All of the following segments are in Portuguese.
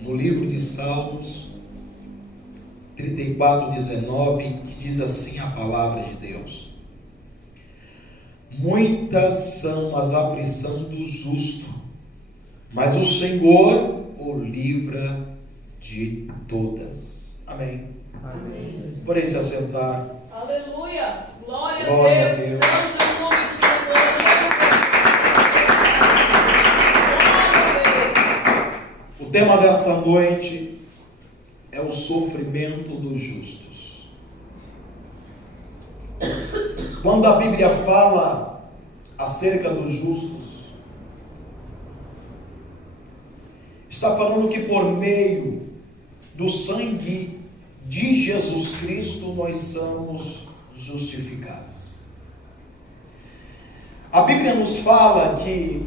no livro de Salmos 34:19, que diz assim a palavra de Deus: muitas são as aflições do justo, mas o Senhor o livra de todas. Amém. Amém. Podem se assentar. Aleluia. Glória Glória a Deus. a Deus. Santo o nome do Senhor. O tema desta noite é o sofrimento dos justos. Quando a Bíblia fala acerca dos justos, está falando que por meio do sangue de Jesus Cristo nós somos justificados. A Bíblia nos fala que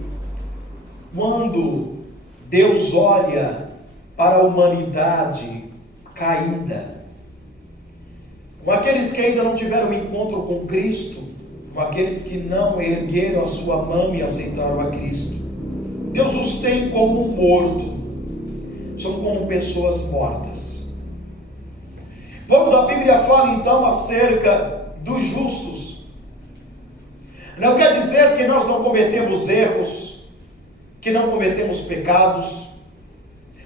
quando Deus olha para a humanidade caída, com aqueles que ainda não tiveram encontro com Cristo, com aqueles que não ergueram a sua mão e aceitaram a Cristo, Deus os tem como morto, são como pessoas mortas. Quando a Bíblia fala então acerca dos justos, não quer dizer que nós não cometemos erros, que não cometemos pecados,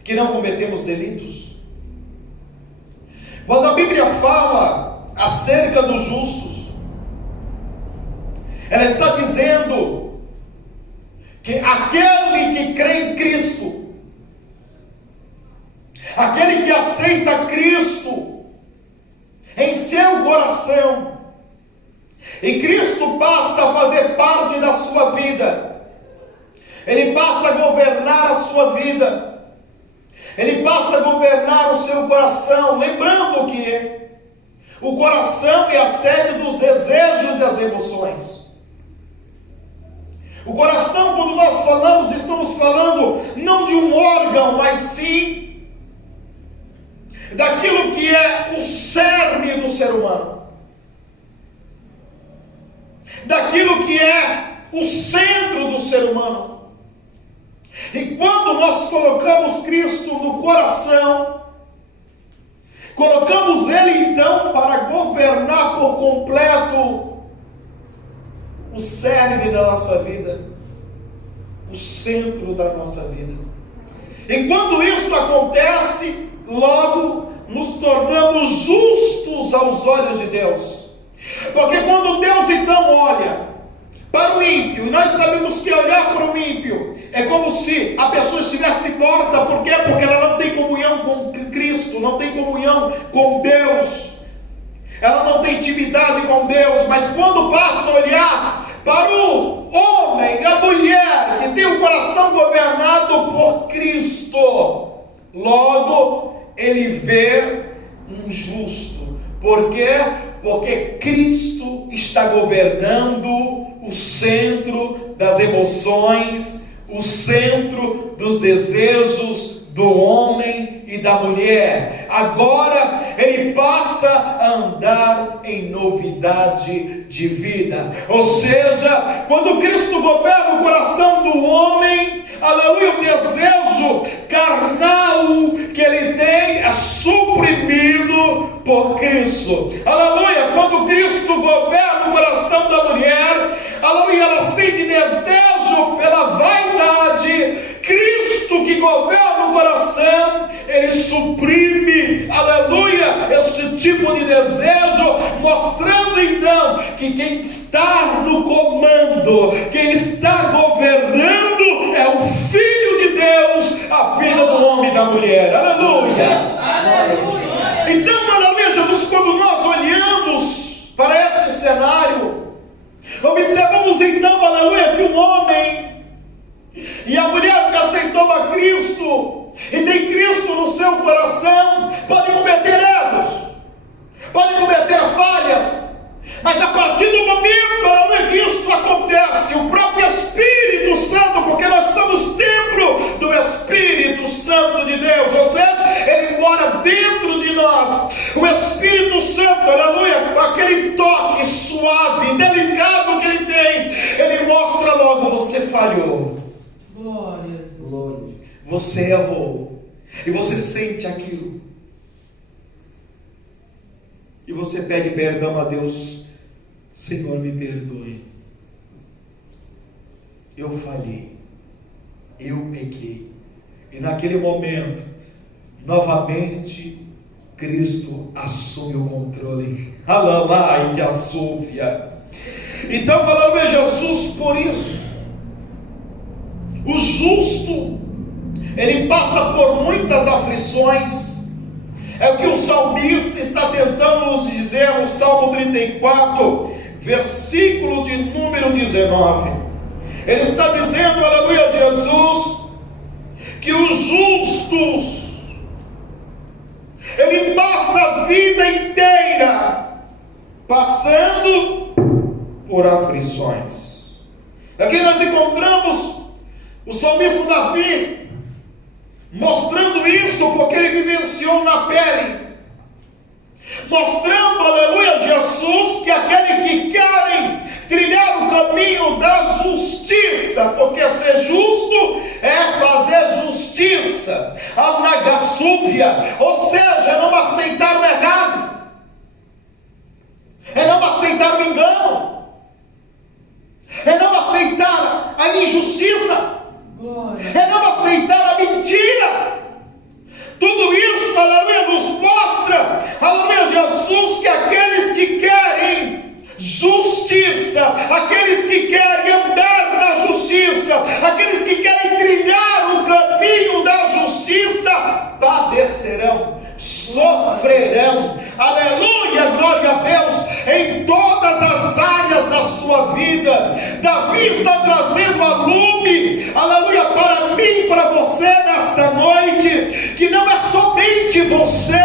que não cometemos delitos. Quando a Bíblia fala acerca dos justos, ela está dizendo que aquele que crê em Cristo, aquele que aceita Cristo em seu coração, e Cristo passa a fazer parte da sua vida, Ele passa a governar a sua vida, Ele passa a governar o seu coração, lembrando que o coração é a sede dos desejos e das emoções. O coração, quando nós falamos, estamos falando não de um órgão, mas sim daquilo que é o cerne do ser humano, daquilo que é o centro do ser humano. E quando nós colocamos Cristo no coração, colocamos Ele então para governar por completo o cerne da nossa vida, o centro da nossa vida. E quando isso acontece, logo nos tornamos justos aos olhos de Deus. Porque quando Deus então olha para o ímpio, e nós sabemos que olhar para o ímpio é como se a pessoa estivesse morta. Por quê? Porque ela não tem comunhão com Cristo, não tem comunhão com Deus, ela não tem intimidade com Deus. Mas quando passa a olhar para o homem, a mulher que tem o coração governado por Cristo, logo ele vê um justo. Por quê? Porque Cristo está governando o centro das emoções, o centro dos desejos do homem e da mulher. Agora ele passa a andar em novidade de vida. Ou seja, quando Cristo governa o coração do homem, aleluia, o desejo carnal que ele tem é suprimido por Cristo. Aleluia, quando Cristo governa o coração da mulher, aleluia, ela sente desejo pela vaidade. Cristo que governa o coração, ele suprime, aleluia, esse tipo de desejo, mostrando então que quem está no comando, quem está governando é o Filho de Deus, a vida do homem e da mulher. Aleluia, aleluia. Então, aleluia, Jesus, quando nós olhamos para esse cenário, observamos então, aleluia, que o homem e a mulher que aceitou a Cristo e tem Cristo no seu coração pode cometer erros, pode cometer falhas, mas a partir do momento que isso acontece, o próprio Espírito Santo, porque nós somos templo do Espírito Santo de Deus, ou seja, Ele mora dentro de nós. O Espírito Santo, aleluia, com aquele toque suave, delicado que Ele tem, Ele mostra logo: você falhou, glória, você errou, E você sente aquilo. E você pede perdão a Deus. Senhor, me perdoe. Eu falhei. Eu pequei. E naquele momento, novamente, Cristo assume o controle. Alalai que assúvia. Então, aleluia, Jesus, por isso, o justo, ele passa por muitas aflições. É o que o salmista está tentando nos dizer no Salmo 34, versículo de número 19. Ele está dizendo, aleluia, Jesus, que os justos, ele passa a vida inteira passando por aflições. Aqui nós encontramos o salmista Davi mostrando isso, porque ele vivenciou na pele, mostrando, aleluia, Jesus, que aquele que querem trilhar o caminho da justiça, porque ser justo é fazer justiça, alnagassúbia, ou seja, não aceitar o errado, é não aceitar o engano, é não aceitar a injustiça, é não aceitar a mentira. Tudo isso, aleluia, nos mostra, aleluia, Jesus, que aqueles que querem justiça, aqueles que querem andar na justiça, aqueles que querem trilhar o caminho da justiça, padecerão, sofrerão, aleluia, glória a Deus, em todas as áreas da sua vida. Davi está trazendo a lume, aleluia, para mim e para você nesta noite, que não é somente você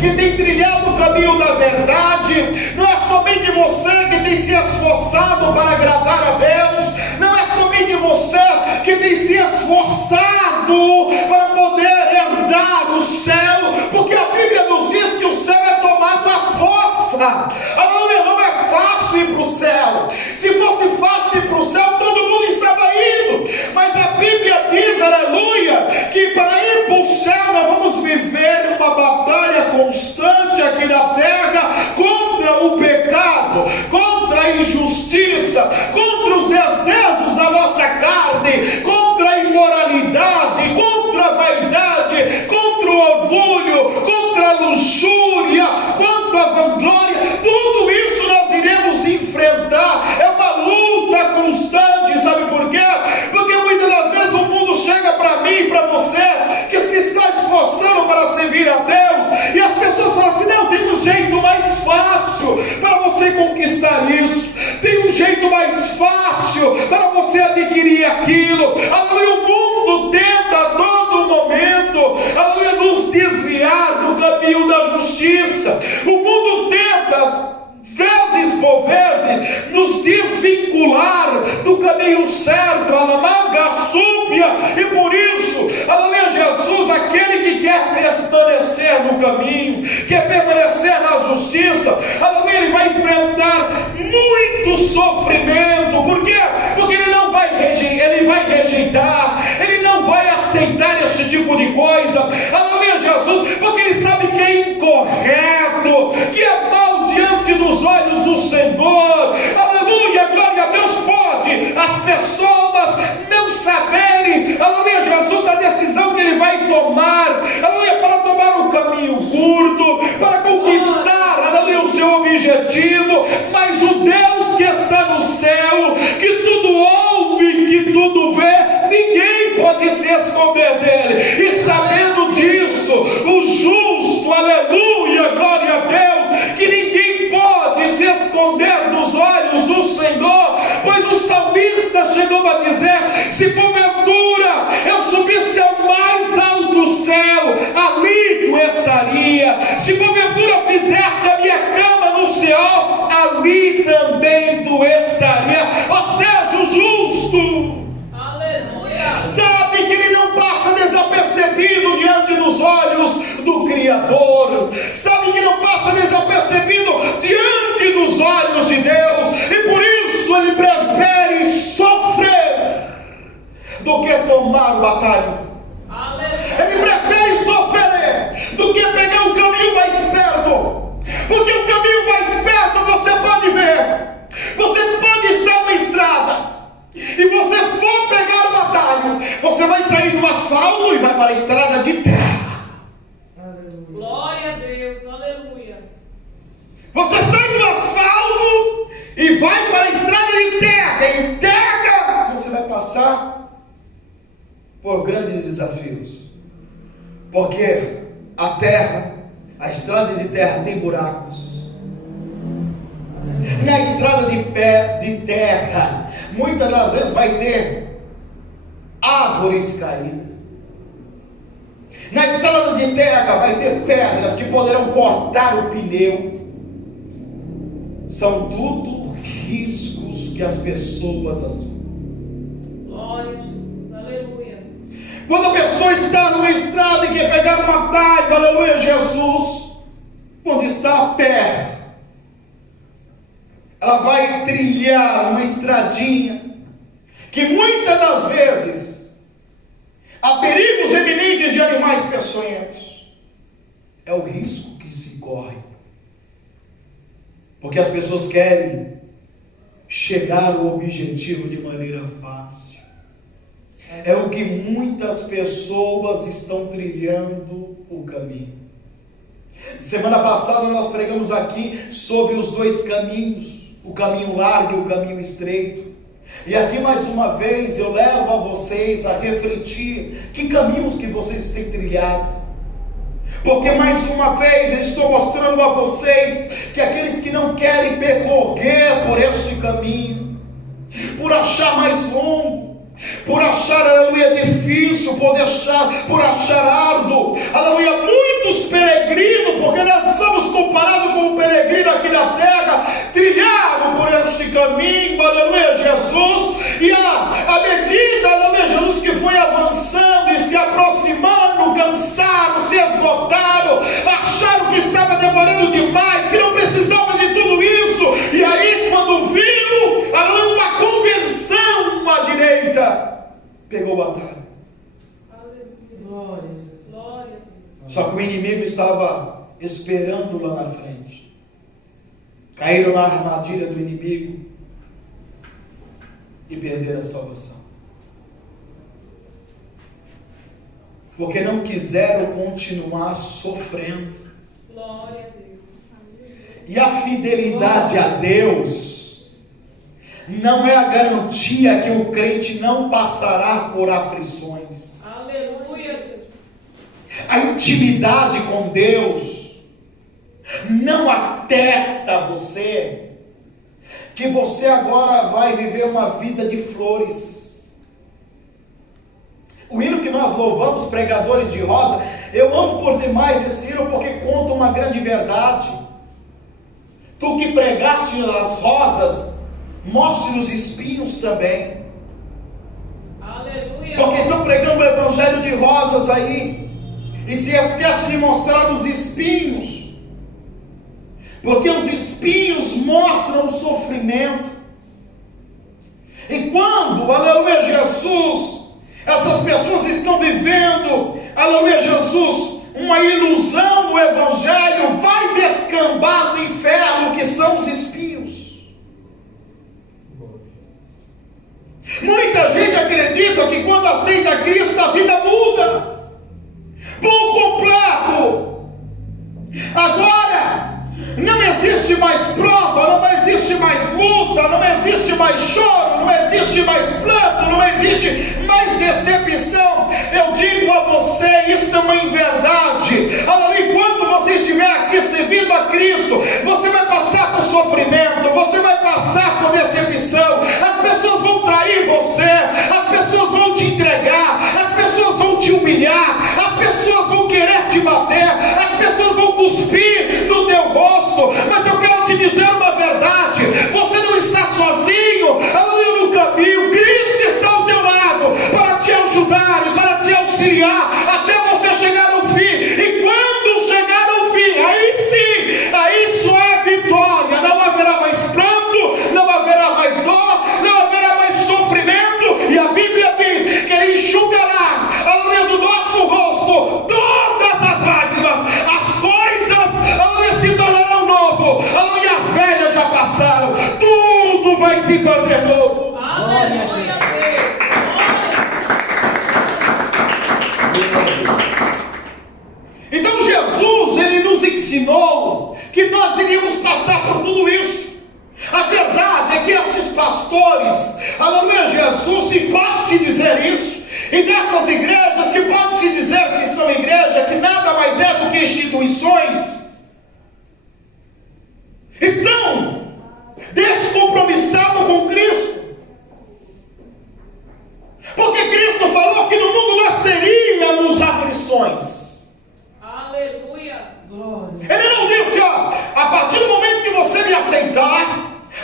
que tem trilhado o caminho da verdade, não é somente você que tem se esforçado para agradar a Deus, não é somente você que tem se esforçado para poder herdar o céu, porque a Bíblia nos diz que o céu é tomado à força. Aleluia, não é fácil ir para o céu. Se fosse fácil ir para o céu, todo mundo estava indo, mas a Bíblia diz, aleluia, que para ir para o céu nós vamos viver uma batalha constante aqui na terra contra o pecado, contra a injustiça, contra os desejos da nossa carne, contra a imoralidade, contra a vaidade, contra o orgulho, contra a luxúria, contra a vanglória. Tudo isso nós iremos enfrentar. É uma luta constante, sabe por quê? Porque muitas das vezes o mundo chega para mim e para você, que se está esforçando para servir a Deus, e as pessoas falam assim: não, tem um jeito mais fácil para você conquistar isso, tem um jeito mais fácil para você adquirir aquilo. Aleluia, o mundo tenta a todo momento, aleluia, nos desviar do caminho da justiça. O mundo tenta, vezes por vezes, nos desvincular do caminho certo, e por isso, aleluia, Jesus, aquele que quer permanecer no caminho, quer permanecer na justiça, aleluia, ele vai enfrentar muito sofrimento. Por quê? Porque ele vai rejeitar, ele não vai aceitar esse tipo de coisa, aleluia, Jesus, porque ele sabe que é incorreto, que é mal diante dos olhos do Senhor. Aleluia, glória a Deus. Pode as pessoas não saberem, aleluia, Jesus, da decisão que ele vai tomar, aleluia, para tomar um caminho curto, para conquistar, aleluia, o seu objetivo, mas o Deus que está no céu, que tudo ouve, que tudo vê, ninguém pode se esconder dele. E sabendo disso, o justo, aleluia, glória a Deus, que ninguém pode se esconder dos olhos do Senhor, pois o salmista chegou a dizer: se porventura eu subisse ao mais alto céu, ali tu estaria. Se porventura fizeste a minha cama no céu, ali também tu estaria. Ou seja, o justo, aleluia, sabe que ele não passa desapercebido diante dos olhos do Criador, sabe que não passa desapercebido diante dos olhos de Deus, e por isso ele prefere sofrer do que tomar o atalho. Ele prefere por grandes desafios. Porque a terra, a estrada de terra tem buracos. Na estrada de terra, muitas das vezes vai ter árvores caídas. Na estrada de terra vai ter pedras que poderão cortar o pneu. São tudo riscos que as pessoas assumem. Glória a Jesus. Aleluia. Quando a pessoa está numa estrada e quer pegar um atalho, aleluia, Jesus, onde está a pé, ela vai trilhar uma estradinha que muitas das vezes há perigos eminentes de animais peçonhentos. É o risco que se corre, porque as pessoas querem chegar ao objetivo de maneira fácil. É o que muitas pessoas estão trilhando o caminho. Semana passada nós pregamos aqui sobre os dois caminhos, o caminho largo e o caminho estreito. E aqui mais uma vez eu levo a vocês a refletir que caminhos que vocês têm trilhado. Porque mais uma vez eu estou mostrando a vocês que aqueles que não querem percorrer por este caminho, por achar mais longo, por achar, aleluia, difícil, por achar árduo, aleluia, muitos peregrinos, porque nós somos comparados com o peregrino aqui na terra, trilharam por este caminho, aleluia, Jesus, e à medida, aleluia, Jesus, que foi avançando e se aproximando, cansaram, se esgotaram, acharam que estava demorando demais, que não precisava de tudo isso, e aí quando viram, aleluia, uma convenção à direita, pegou o atalho. Glória. Glória. Só que o inimigo estava esperando lá na frente. Caíram na armadilha do inimigo e perderam a salvação. Porque não quiseram continuar sofrendo. Glória a Deus. E a fidelidade a Deus não é a garantia que o crente não passará por aflições. Aleluia, Jesus. A intimidade com Deus não atesta a você que você agora vai viver uma vida de flores. O hino que nós louvamos, Pregadores de Rosa, eu amo por demais esse hino porque conta uma grande verdade. Tu que pregaste as rosas, mostre os espinhos também. Aleluia. Porque estão pregando o evangelho de rosas aí e se esquece de mostrar os espinhos, porque os espinhos mostram o sofrimento. E quando, aleluia, Jesus, essas pessoas estão vivendo, aleluia, Jesus, uma ilusão no evangelho, vai descambar no inferno, que são os espinhos. Muita gente acredita que quando aceita Cristo a vida muda por completo. Agora não existe mais prova, não existe mais luta, não existe mais choro, não existe mais planto, não existe mais decepção. Eu digo a você, isso é uma inverdade. E quando você estiver aqui servindo a Cristo, você vai passar por sofrimento, você vai passar por decepção. As pessoas vão trair você, as pessoas vão te entregar, as pessoas vão te humilhar, as pessoas vão querer te bater, as pessoas vão cuspir no teu rosto. Mas eu quero te dizer uma verdade: você não está sozinho, aleluia, no caminho. Cristo está ao teu lado para te ajudar e para te auxiliar até você chegar ao fim. E quando chegar ao fim, aí sim, aí só é vitória. Não haverá mais pranto, não haverá mais dor, não haverá mais sofrimento. E a Bíblia diz que Ele enxugará, aleluia, do nosso rosto todas as lágrimas. As coisas, aleluia, se tornarão novo, aleluia, as velhas já passaram, tudo vai se fazer novo. Aleluia a Deus. Então Jesus, Ele nos ensinou que nós iríamos passar por tudo isso. A verdade é que esses pastores, aleluia, Jesus, se pode-se dizer isso, e dessas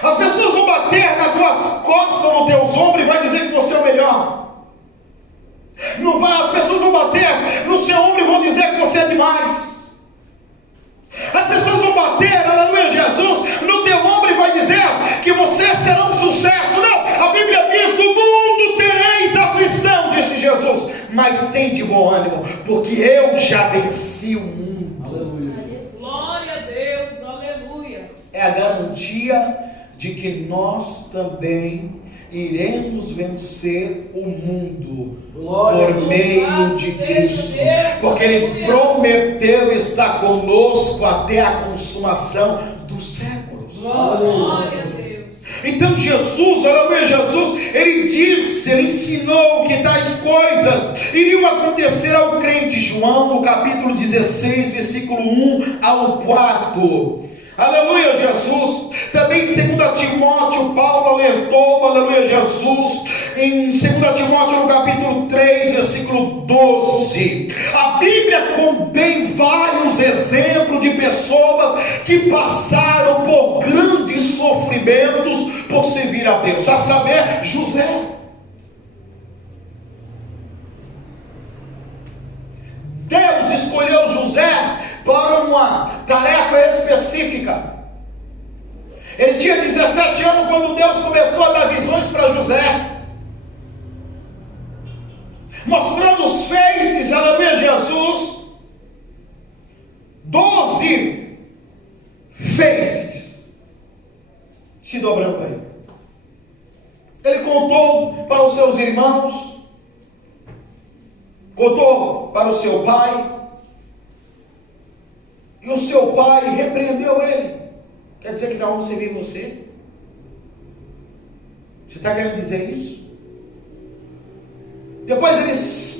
As pessoas vão bater nas tuas costas ou nos teus ombros e vai dizer que você é o melhor. Não vai, as pessoas vão bater no seu ombro e vão dizer que você é demais. As pessoas vão bater, aleluia, Jesus, no teu ombro e vai dizer que você será um sucesso. Não, a Bíblia diz: no mundo tereis aflição, disse Jesus, mas tem de bom ânimo, porque eu já venci o mundo. Aleluia. Glória a Deus, aleluia. É a garantia de que nós também iremos vencer o mundo por meio de Cristo, porque Ele prometeu estar conosco até a consumação dos séculos. Glória a Deus. Então Jesus, aleluia, Jesus, Ele disse, Ele ensinou que tais coisas iriam acontecer ao crente. João, no capítulo 16, versículo 1 ao 4. Aleluia, Jesus. Também em 2 Timóteo, Paulo alertou, aleluia, Jesus, em 2 Timóteo, no capítulo 3, versículo 12. A Bíblia contém vários exemplos de pessoas que passaram por grandes sofrimentos por servir a Deus, a saber, José. Deus escolheu José para uma tarefa específica. Ele tinha 17 anos quando Deus começou a dar visões para José, mostrando os feixes, aleluia, Jesus, 12 feixes se dobrando para ele. Ele contou para os seus irmãos, contou para o seu pai, e o seu pai repreendeu ele. Quer dizer que não vamos servir você? Você está querendo dizer isso? Depois ele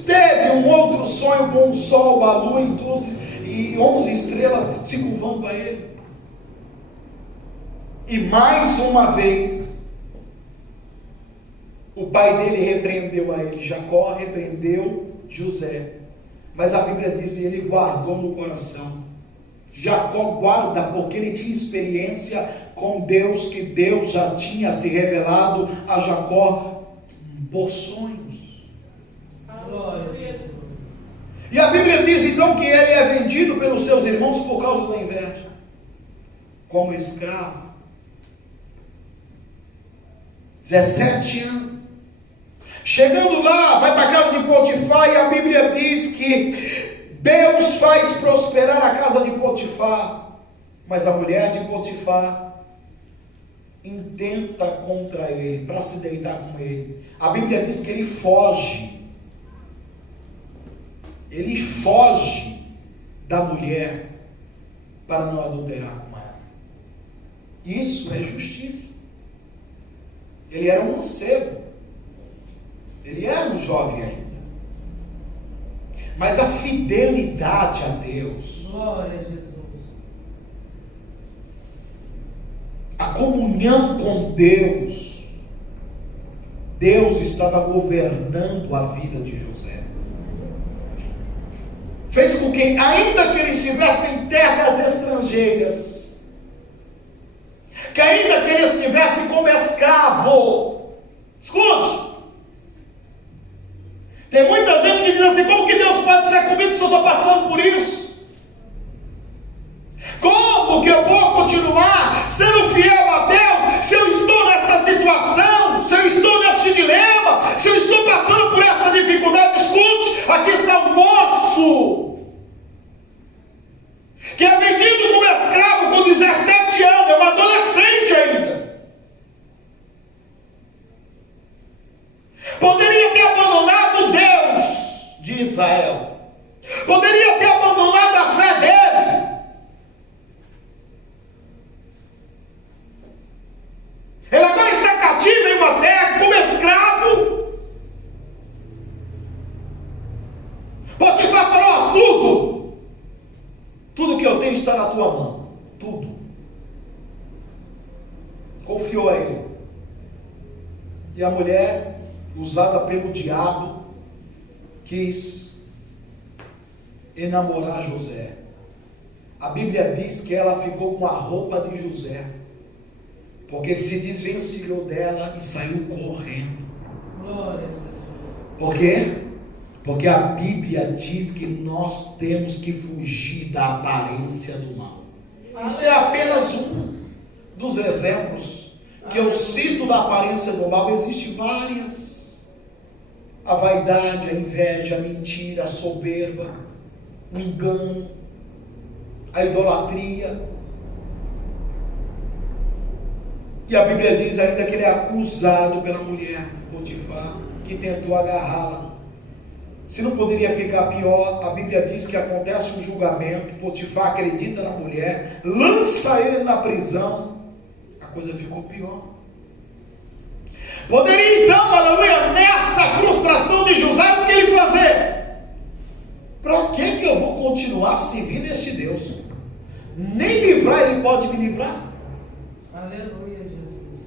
teve um outro sonho com o sol, a lua e 11 estrelas se curvando a ele. E mais uma vez, o pai dele repreendeu a ele. Jacó repreendeu José. Mas a Bíblia diz que ele guardou no coração. Jacó guarda porque ele tinha experiência com Deus, que Deus já tinha se revelado a Jacó por sonhos. Glória. E a Bíblia diz então que ele é vendido pelos seus irmãos por causa da inveja, como escravo. 17 anos. Chegando lá, vai para a casa de Potifar, e a Bíblia diz que Deus faz prosperar a casa de Potifar, mas a mulher de Potifar intenta contra ele, para se deitar com ele. A Bíblia diz que ele foge da mulher para não adulterar com ela. Isso é justiça. Ele era um mancebo, ele era um jovem ainda. Mas a fidelidade a Deus, Glória a Jesus, a comunhão com Deus, Deus estava governando a vida de José. Fez com que, ainda que ele estivesse em terras estrangeiras, que ainda que ele estivesse como escravo, escute, tem muita gente que diz assim: como que Deus pode ser comigo se eu estou passando por isso? Como que eu vou continuar sendo fiel a Deus se eu estou nessa situação, se eu estou nesse dilema, se eu estou passando por essa dificuldade? Escute, aqui está um moço que é vendido como escravo com 17 anos, é um adolescente ainda. Poderia ter abandonado Deus de Israel, poderia ter abandonado a fé dele. Ele agora está cativo em uma terra como escravo. Potifar falou: tudo que eu tenho está na tua mão, tudo. Confiou a ele. E a mulher, usada pelo diabo, quis enamorar José. A Bíblia diz que ela ficou com a roupa de José. Porque ele se desvencilhou dela e saiu correndo. Glória a Deus. Por quê? Porque a Bíblia diz que nós temos que fugir da aparência do mal. Isso é apenas um dos exemplos que eu cito da aparência do mal. Existem várias. A vaidade, a inveja, a mentira, a soberba, o engano, a idolatria. E a Bíblia diz ainda que ele é acusado pela mulher Potifar, que tentou agarrá-la. Se não poderia ficar pior, a Bíblia diz que acontece um julgamento, Potifar acredita na mulher, lança ele na prisão, a coisa ficou pior. Poderia então, aleluia, nesta frustração de José, o que ele fazer? Para que eu vou continuar servindo este Deus? Nem livrar ele pode me livrar. Aleluia, Jesus.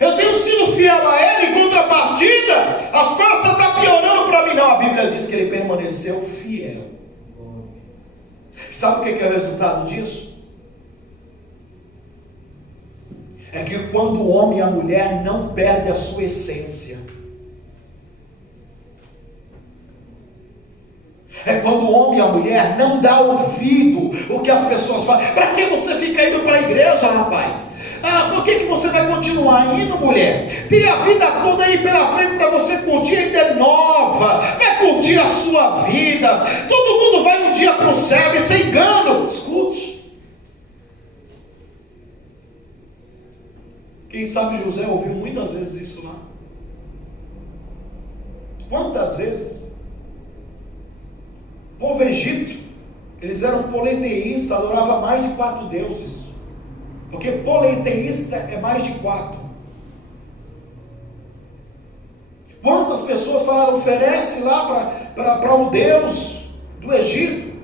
Eu tenho sido fiel a ele, em contrapartida, as coisas estão piorando para mim. Não, a Bíblia diz que ele permaneceu fiel. Sabe o que é o resultado disso? É que quando o homem e a mulher não perdem a sua essência, é quando o homem e a mulher não dá ouvido o que as pessoas falam. Para que você fica indo para a igreja, rapaz? Por que você vai continuar indo, mulher? Tem a vida toda aí pela frente para você curtir, ainda é nova. Vai curtir a sua vida. Todo mundo vai um dia para o céu, isso é engano. Escute. Quem sabe José ouviu muitas vezes isso lá. Quantas vezes? O povo egípcio, eles eram politeístas, adoravam mais de 4 deuses. Porque politeísta é mais de 4. Quantas pessoas falaram, oferece lá para um deus do Egito?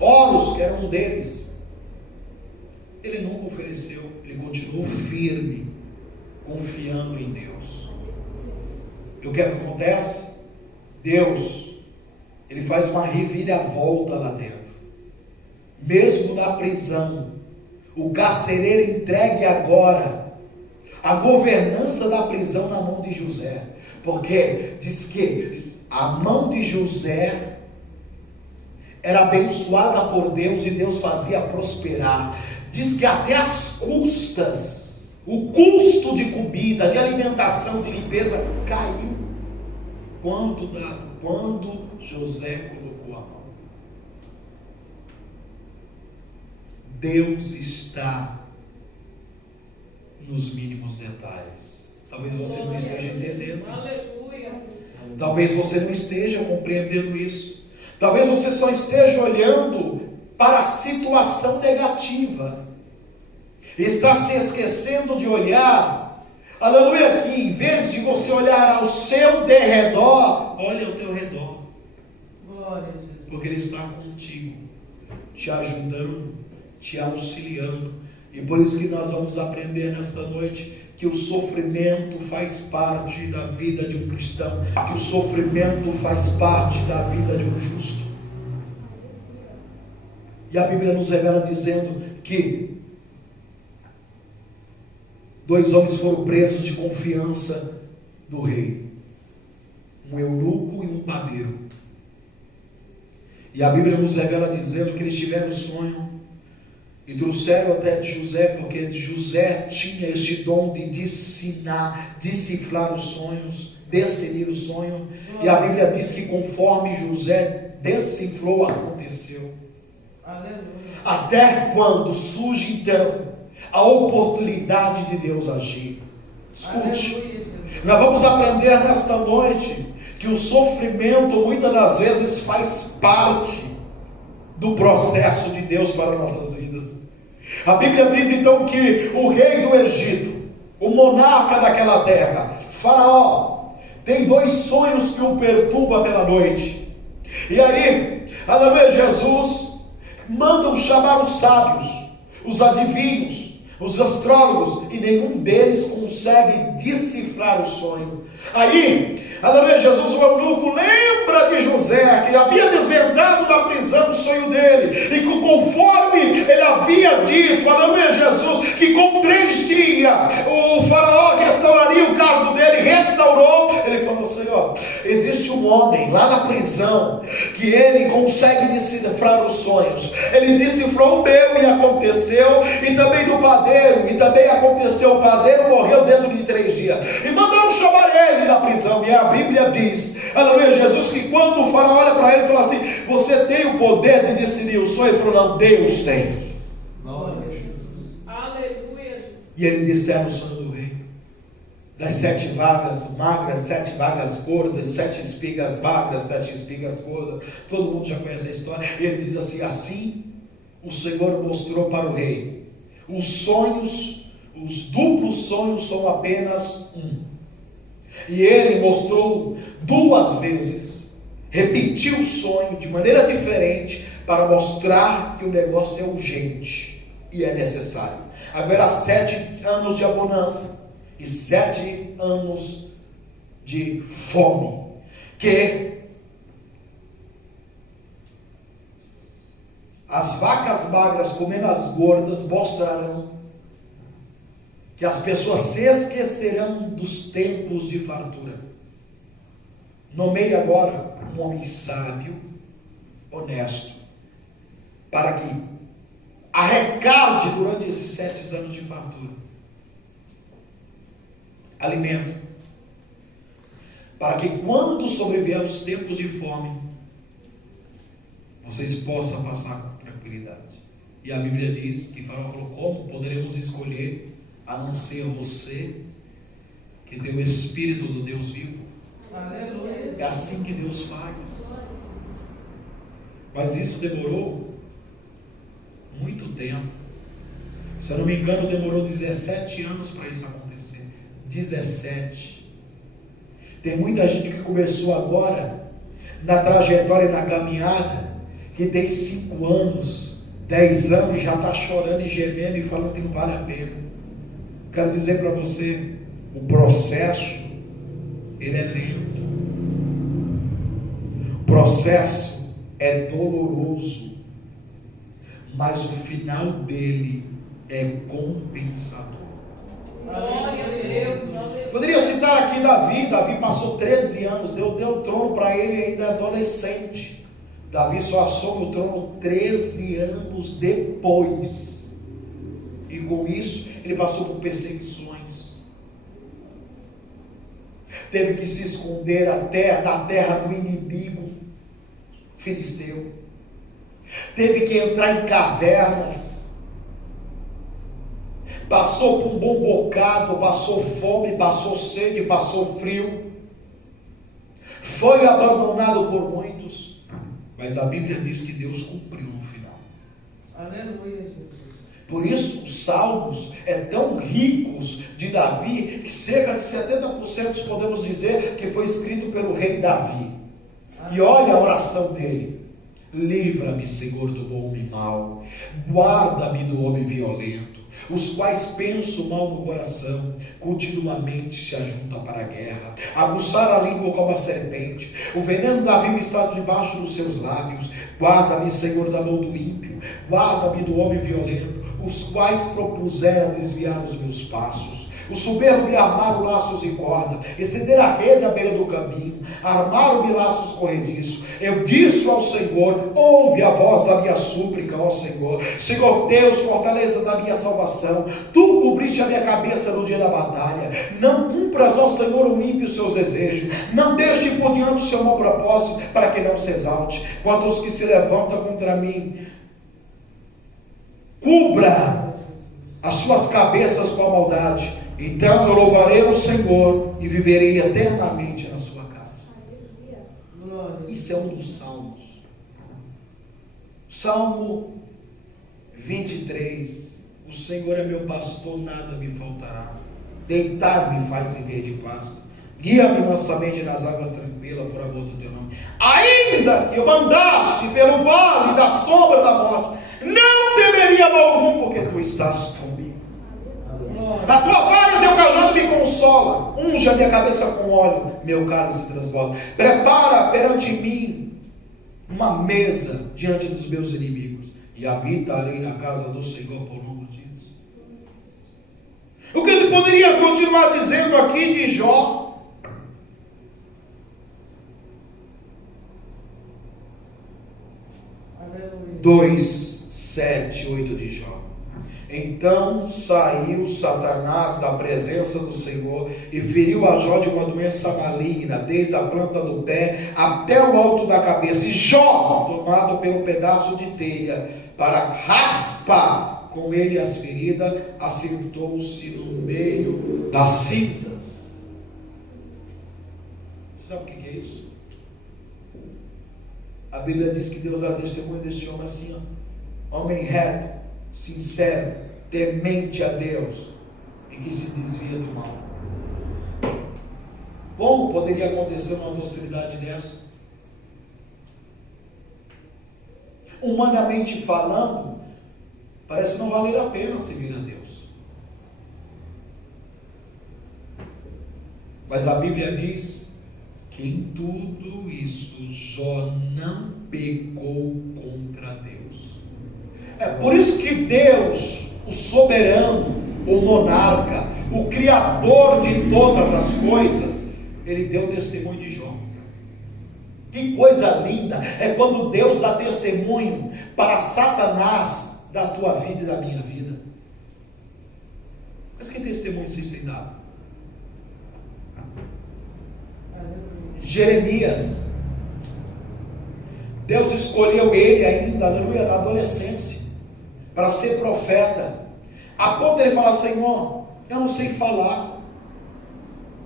Horus, que era um deles. Ele nunca ofereceu, ele continuou firme, confiando em Deus. E o que acontece? Deus, ele faz uma reviravolta lá dentro. Mesmo na prisão, o carcereiro entregue agora a governança da prisão na mão de José. Porque diz que a mão de José era abençoada por Deus e Deus fazia prosperar. Diz que até as custas, o custo de comida, de alimentação, de limpeza caiu quando José colocou a mão. Deus está nos mínimos detalhes. Talvez você não esteja entendendo isso. Talvez você não esteja compreendendo isso. Talvez você só esteja olhando para a situação negativa. Está se esquecendo de olhar, aleluia, aqui, em vez de você olhar ao seu derredor, olha ao teu redor. Glória a Deus. Porque Ele está contigo, te ajudando, te auxiliando. E por isso que nós vamos aprender nesta noite que o sofrimento faz parte da vida de um cristão, que o sofrimento faz parte da vida de um justo. E a Bíblia nos revela dizendo que 2 homens foram presos de confiança do rei, um eunuco e um padeiro. E a Bíblia nos revela dizendo que eles tiveram sonho e trouxeram até de José, porque José tinha este dom de decifrar os sonhos, discernir o sonho. E a Bíblia diz que conforme José decifrou, aconteceu. Aleluia. Até quando surge então a oportunidade de Deus agir. Escute, aleluia. Nós vamos aprender nesta noite que o sofrimento muitas das vezes faz parte do processo de Deus para nossas vidas. A Bíblia diz então que o rei do Egito, o monarca daquela terra, Faraó, tem 2 sonhos que o perturbam pela noite. E aí, aleluia, Jesus mandam chamar os sábios, os adivinhos, os astrólogos, e nenhum deles consegue decifrar o sonho. Aí, aleluia, Jesus, o eunuco, lembra de José, que havia desvendado na prisão o sonho sonho dele, e que conforme ele havia dito, aleluia, Jesus, que com 3 dias o faraó restauraria o cargo dele, restaurou. Ele falou: Senhor, existe um homem lá na prisão que ele consegue decifrar os sonhos. Ele decifrou o meu e aconteceu, e também do padeiro, e também aconteceu. O padeiro morreu dentro de 3 dias, e mandaram chamar ele na prisão. E a Bíblia diz, aleluia, Jesus, que quando o faraó olha para ele e fala assim: você tem o poder de decidir o sonho? Ele falou: não, Deus tem. Aleluia, Jesus. E ele disseram o sonho do rei: das 7 vagas magras, 7 vagas gordas, 7 espigas magras, 7 espigas gordas. Todo mundo já conhece a história. E ele diz assim: assim o Senhor mostrou para o rei, os sonhos, os duplos sonhos são apenas um. E ele mostrou 2 vezes, repetiu o sonho de maneira diferente, para mostrar que o negócio é urgente e é necessário. Haverá 7 anos de abundância e 7 anos de fome, que as vacas magras comendo as gordas mostrarão que as pessoas se esquecerão dos tempos de fartura. Nomeie agora um homem sábio, honesto, para que arrecade durante esses 7 anos de fartura alimento, para que quando sobrevier os tempos de fome, vocês possam passar com tranquilidade. E a Bíblia diz que Faraó falou: como poderemos escolher a não ser você, que tem o Espírito do Deus vivo? Aleluia. É assim que Deus faz. Mas isso demorou muito tempo. Se eu não me engano, demorou 17 anos para isso acontecer. 17. Tem muita gente que começou agora na trajetória e na caminhada, que tem 5 anos, 10 anos, e já está chorando e gemendo e falando que não vale a pena. Quero dizer para você, o processo, ele é lento. O processo é doloroso, mas o final dele é compensador. Glória a Deus. Poderia citar aqui Davi. Davi passou 13 anos, Deus deu o trono para ele ainda adolescente. Davi só assume o trono 13 anos depois. E com isso, ele passou por perseguições. Teve que se esconder até na terra do inimigo filisteu. Teve que entrar em cavernas. Passou por um bom bocado, passou fome, passou sede, passou frio. Foi abandonado por muitos. Mas a Bíblia diz que Deus cumpriu no final. Aleluia, Jesus. Por isso, os salmos tão ricos de Davi, que cerca de 70% podemos dizer que foi escrito pelo rei Davi. E olha a oração dele: livra-me, Senhor, do homem mau, guarda-me do homem violento, os quais pensam mal no coração, continuamente se ajuntam para a guerra, aguçar a língua como a serpente, o veneno da víbora está debaixo dos seus lábios. Guarda-me, Senhor, da mão do ímpio, guarda-me do homem violento, os quais propuseram desviar os meus passos. O soberbo me armaram laços e corda, estenderam a rede à beira do caminho, armaram-me laços corrediços. Eu disse ao Senhor: ouve a voz da minha súplica, ó Senhor. Senhor Deus, fortaleza da minha salvação, tu cobriste a minha cabeça no dia da batalha. Não cumpras, ó Senhor, o ímpio os seus desejos, não deixe por diante o seu mau propósito, para que não se exalte. Quanto aos que se levantam contra mim, cubra as suas cabeças com a maldade. Então eu louvarei o Senhor e viverei eternamente na sua casa. Isso é um dos salmos. Salmo 23. O Senhor é meu pastor, nada me faltará. Deitar-me faz em verde pasto. Guia-me mansamente nas águas tranquilas, por amor do teu nome. Ainda que eu andasse pelo vale da sombra da morte, não temeria mal algum, porque tu estás comigo. A tua vara e o teu cajado me consola. Unge a minha cabeça com óleo, meu cálice transborda. Prepara perante mim uma mesa diante dos meus inimigos, e habitarei na casa do Senhor por longos dias. O que ele poderia continuar dizendo aqui de Jó? Aleluia. 2, 7, 8 de Jó. Então saiu Satanás da presença do Senhor e feriu a Jó de uma doença maligna, desde a planta do pé até o alto da cabeça. E Jó, tomado pelo pedaço de telha, para raspar com ele as feridas, assentou-se no meio das cinzas. Sabe o que é isso? A Bíblia diz que Deus dá testemunho desse homem assim, ó. Homem reto, sincero, temente a Deus e que se desvia do mal. Como poderia acontecer uma docilidade dessa? Humanamente falando, parece não valer a pena seguir a Deus. Mas a Bíblia diz que em tudo isso Jó não pecou contra Deus. É por isso que Deus, o soberano, o monarca, o criador de todas as coisas, ele deu testemunho de Jó. Que coisa linda é quando Deus dá testemunho para Satanás da tua vida e da minha vida. Mas que testemunho vocês têm dado? Jeremias, Deus escolheu ele ainda, aleluia, na adolescência, para ser profeta, a ponto de ele falar: Senhor, eu não sei falar,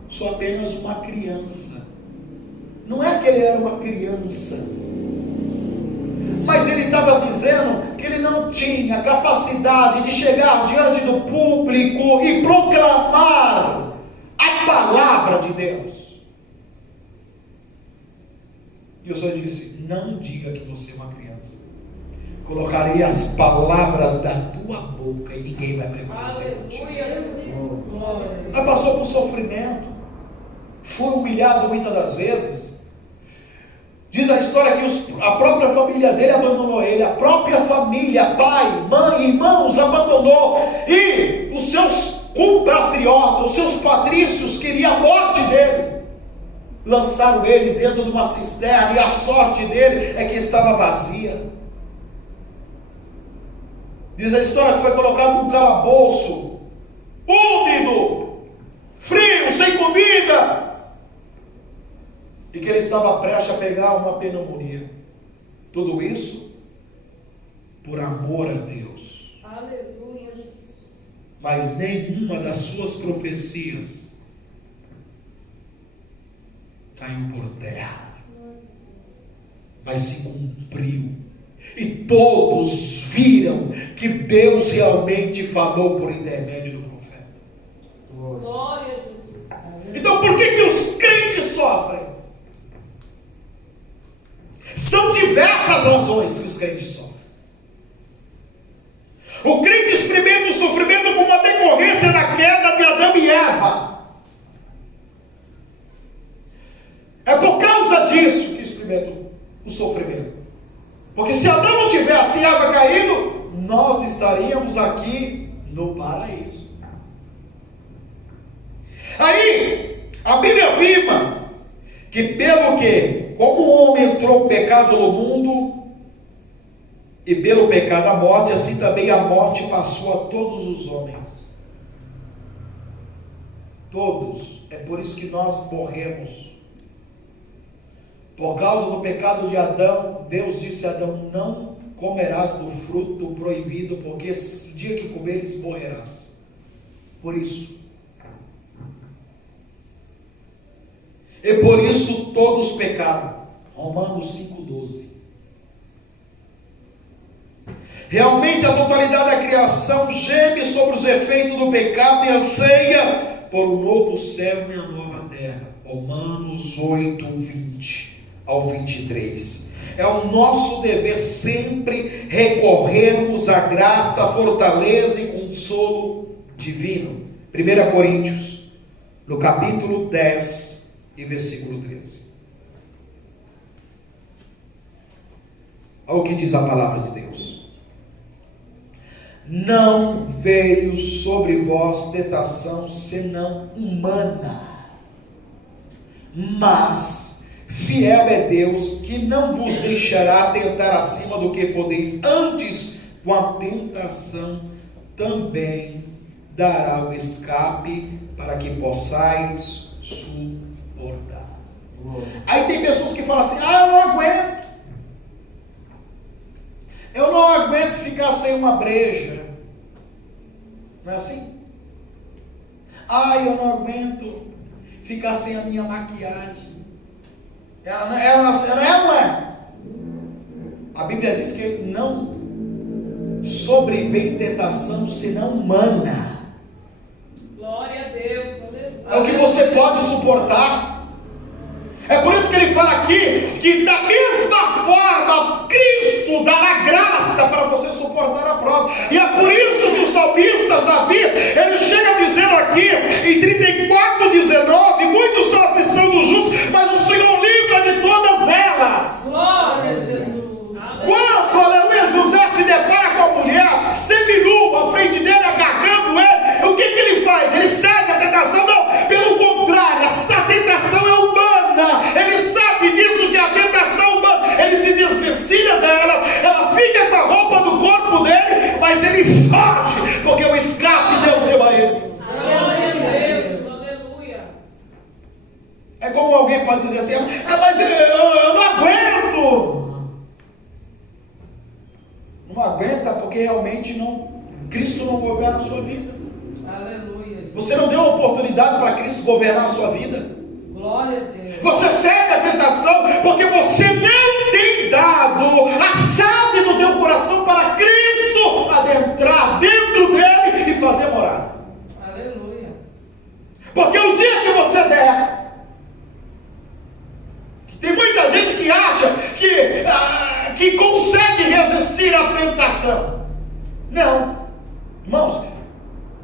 sou apenas uma criança. Não é que ele era uma criança, mas ele estava dizendo que ele não tinha capacidade de chegar diante do público e proclamar a palavra de Deus. E o Senhor disse: não diga que você é uma criança. Colocarei as palavras da tua boca e ninguém vai prevalecer contigo. Ela passou por sofrimento, foi humilhado muitas das vezes. Diz a história que a própria família dele abandonou ele, a própria família, pai, mãe, irmãos, abandonou. E os seus compatriotas, os seus patrícios queriam a morte dele. Lançaram ele dentro de uma cisterna e a sorte dele é que estava vazia. Diz a história que foi colocado num calabouço, úmido, frio, sem comida, e que ele estava prestes a pegar uma pneumonia. Tudo isso por amor a Deus. Aleluia, Jesus. Mas nenhuma das suas profecias caiu por terra, mas se cumpriu. E todos viram que Deus realmente falou por intermédio do profeta. Glória a Jesus. Então por que os crentes sofrem? São diversas razões que os crentes sofrem. O crente experimenta o sofrimento como uma decorrência da queda de Adão e Eva. É por causa disso que experimenta o sofrimento. Porque se Adão não tivesse Eva caído, nós estaríamos aqui no paraíso. Aí, a Bíblia afirma que pelo que, como o homem entrou o pecado no mundo, e pelo pecado a morte, assim também a morte passou a todos os homens. Todos. É por isso que nós morremos. Por causa do pecado de Adão, Deus disse a Adão: não comerás do fruto proibido, porque no dia que comeres morrerás. Por isso. E por isso todos pecaram. Romanos 5,12. Realmente a totalidade da criação geme sobre os efeitos do pecado e anseia por um novo céu e uma nova terra. Romanos 8:20 ao 23. É o nosso dever sempre recorrermos à graça, fortaleza e consolo divino. 1 Coríntios, no capítulo 10 e versículo 13. Olha o que diz a palavra de Deus. Não veio sobre vós tentação senão humana, mas fiel é Deus, que não vos deixará tentar acima do que podeis, antes com a tentação também dará o escape para que possais suportar. Aí tem pessoas que falam assim: eu não aguento. Eu não aguento ficar sem uma breja. Não é assim? Eu não aguento ficar sem a minha maquiagem. Não é? A Bíblia diz que não sobrevém tentação senão humana. Glória a Deus. É o que você pode suportar. É por isso que ele fala aqui que da mesma forma Cristo dará graça para você suportar a prova. E é por isso que o salmista Davi, ele chega dizendo aqui em 34:19: muitos são a aflição do justo, mas o Senhor livra de todas elas. Glória a Jesus. Quando, aleluia, José se depara com a mulher seminu à frente dele, agarrando ele, o que ele faz? Ele cede à tentação? Não, pelo contrário, a tentação é humana. Ele sabe disso, que a tentação humana, ele se desvencilha dela, ela fica com a roupa do corpo dele, mas ele foge, porque o escape Deus deu a ele. Glória a Deus, aleluia. É como alguém pode dizer assim: mas eu não aguento. Não aguenta porque realmente Cristo não governa a sua vida. Aleluia. Você não deu a oportunidade para Cristo governar a sua vida. Glória a Deus. Você cede à tentação porque você não tem dado a chave do teu coração para Cristo adentrar dentro dele e fazer morada. Aleluia. Porque o dia que você der, tem muita gente que acha que consegue resistir à tentação. Não, irmãos,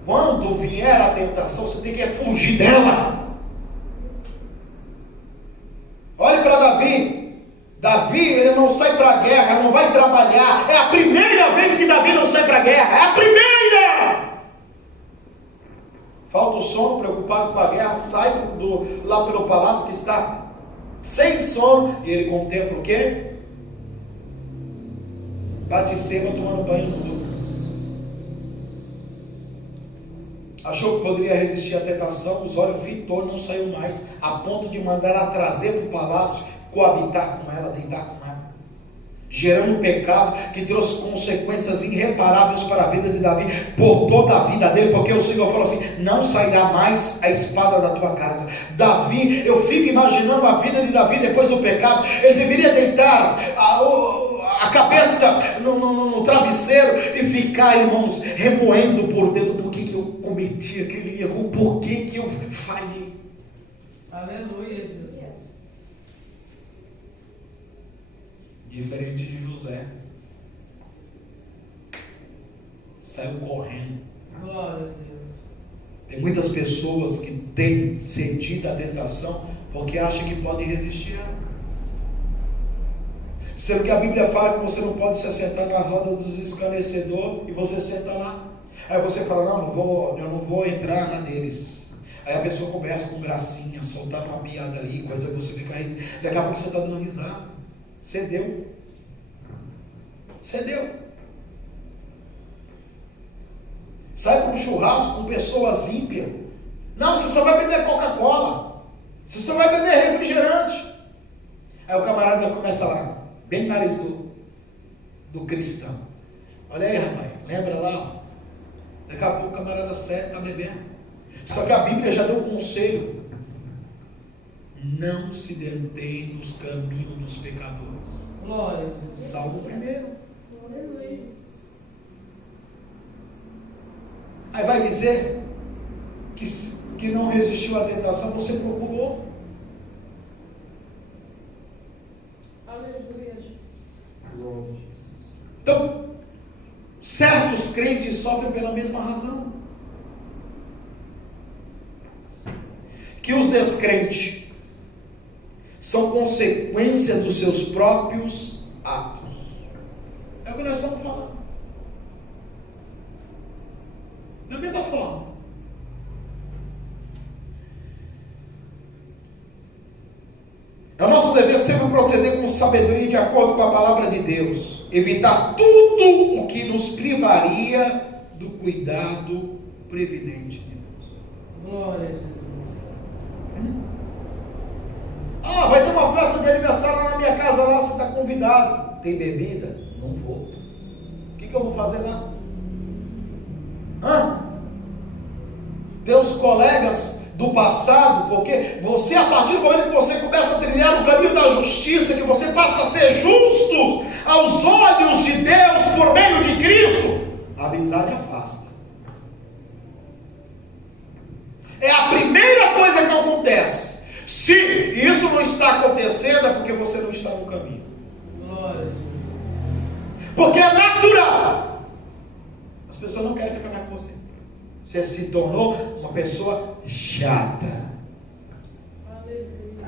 quando vier a tentação, você tem que fugir dela. Olhe para Davi. Davi, ele não sai para a guerra, não vai trabalhar. É a primeira vez que Davi não sai para a guerra. É a primeira. Falta o sono, preocupado com a guerra, sai lá pelo palácio que está sem sono, e ele contempla o quê? Batseba tomando banho nu. Achou que poderia resistir à tentação, os olhos fitou, não saiu mais, a ponto de mandar ela trazer para o palácio, coabitar com ela, deitar com ela, gerando um pecado que trouxe consequências irreparáveis para a vida de Davi, por toda a vida dele, porque o Senhor falou assim: não sairá mais a espada da tua casa. Davi, eu fico imaginando a vida de Davi depois do pecado. Ele deveria deitar a cabeça no travesseiro e ficar, irmãos, remoendo por dentro: por que eu cometi aquele erro, por que eu falhei. Aleluia, Jesus. Diferente de José, saiu correndo. Glória a Deus. Tem muitas pessoas que têm cedido à tentação porque acham que podem resistir. Sendo que a Bíblia fala que você não pode se assentar na roda dos escarnecedores, e você senta lá. Aí você fala: eu não vou entrar na deles. Aí a pessoa começa com gracinha, soltando uma piada ali, coisa que você fica rindo. Daqui a pouco você está dando risada. Cedeu. Sai para um churrasco com pessoas ímpias. Não, você só vai beber Coca-Cola. Você só vai beber refrigerante. Aí o camarada começa lá, bem no nariz do cristão. Olha aí, rapaz, lembra lá? Daqui a pouco o camarada sério está bebendo. Só que a Bíblia já deu um conselho: não se detém nos caminhos dos pecadores. Glória a Deus. Salmo primeiro. Aí vai dizer que não resistiu à tentação, você procurou. Aleluia, Jesus. Então, certos crentes sofrem pela mesma razão que os descrentes. São consequência dos seus próprios atos. que nós estamos falando. Da mesma forma. É o nosso dever sempre proceder com sabedoria de acordo com a palavra de Deus. Evitar tudo o que nos privaria do cuidado previdente de Deus. Glória a Jesus. Vai ter uma festa de aniversário lá na minha casa, lá você está convidado. Tem bebida? Não vou. O que eu vou fazer lá? Teus colegas do passado, porque você, a partir do momento que você começa a trilhar o caminho da justiça, que você passa a ser justo aos olhos de Deus por meio de Cristo, a amizade afasta. É a primeira coisa que acontece. Se isso não está acontecendo, é porque você não está no caminho. Glória. Porque é natural. As pessoas não querem ficar mais com você. Você se tornou uma pessoa chata.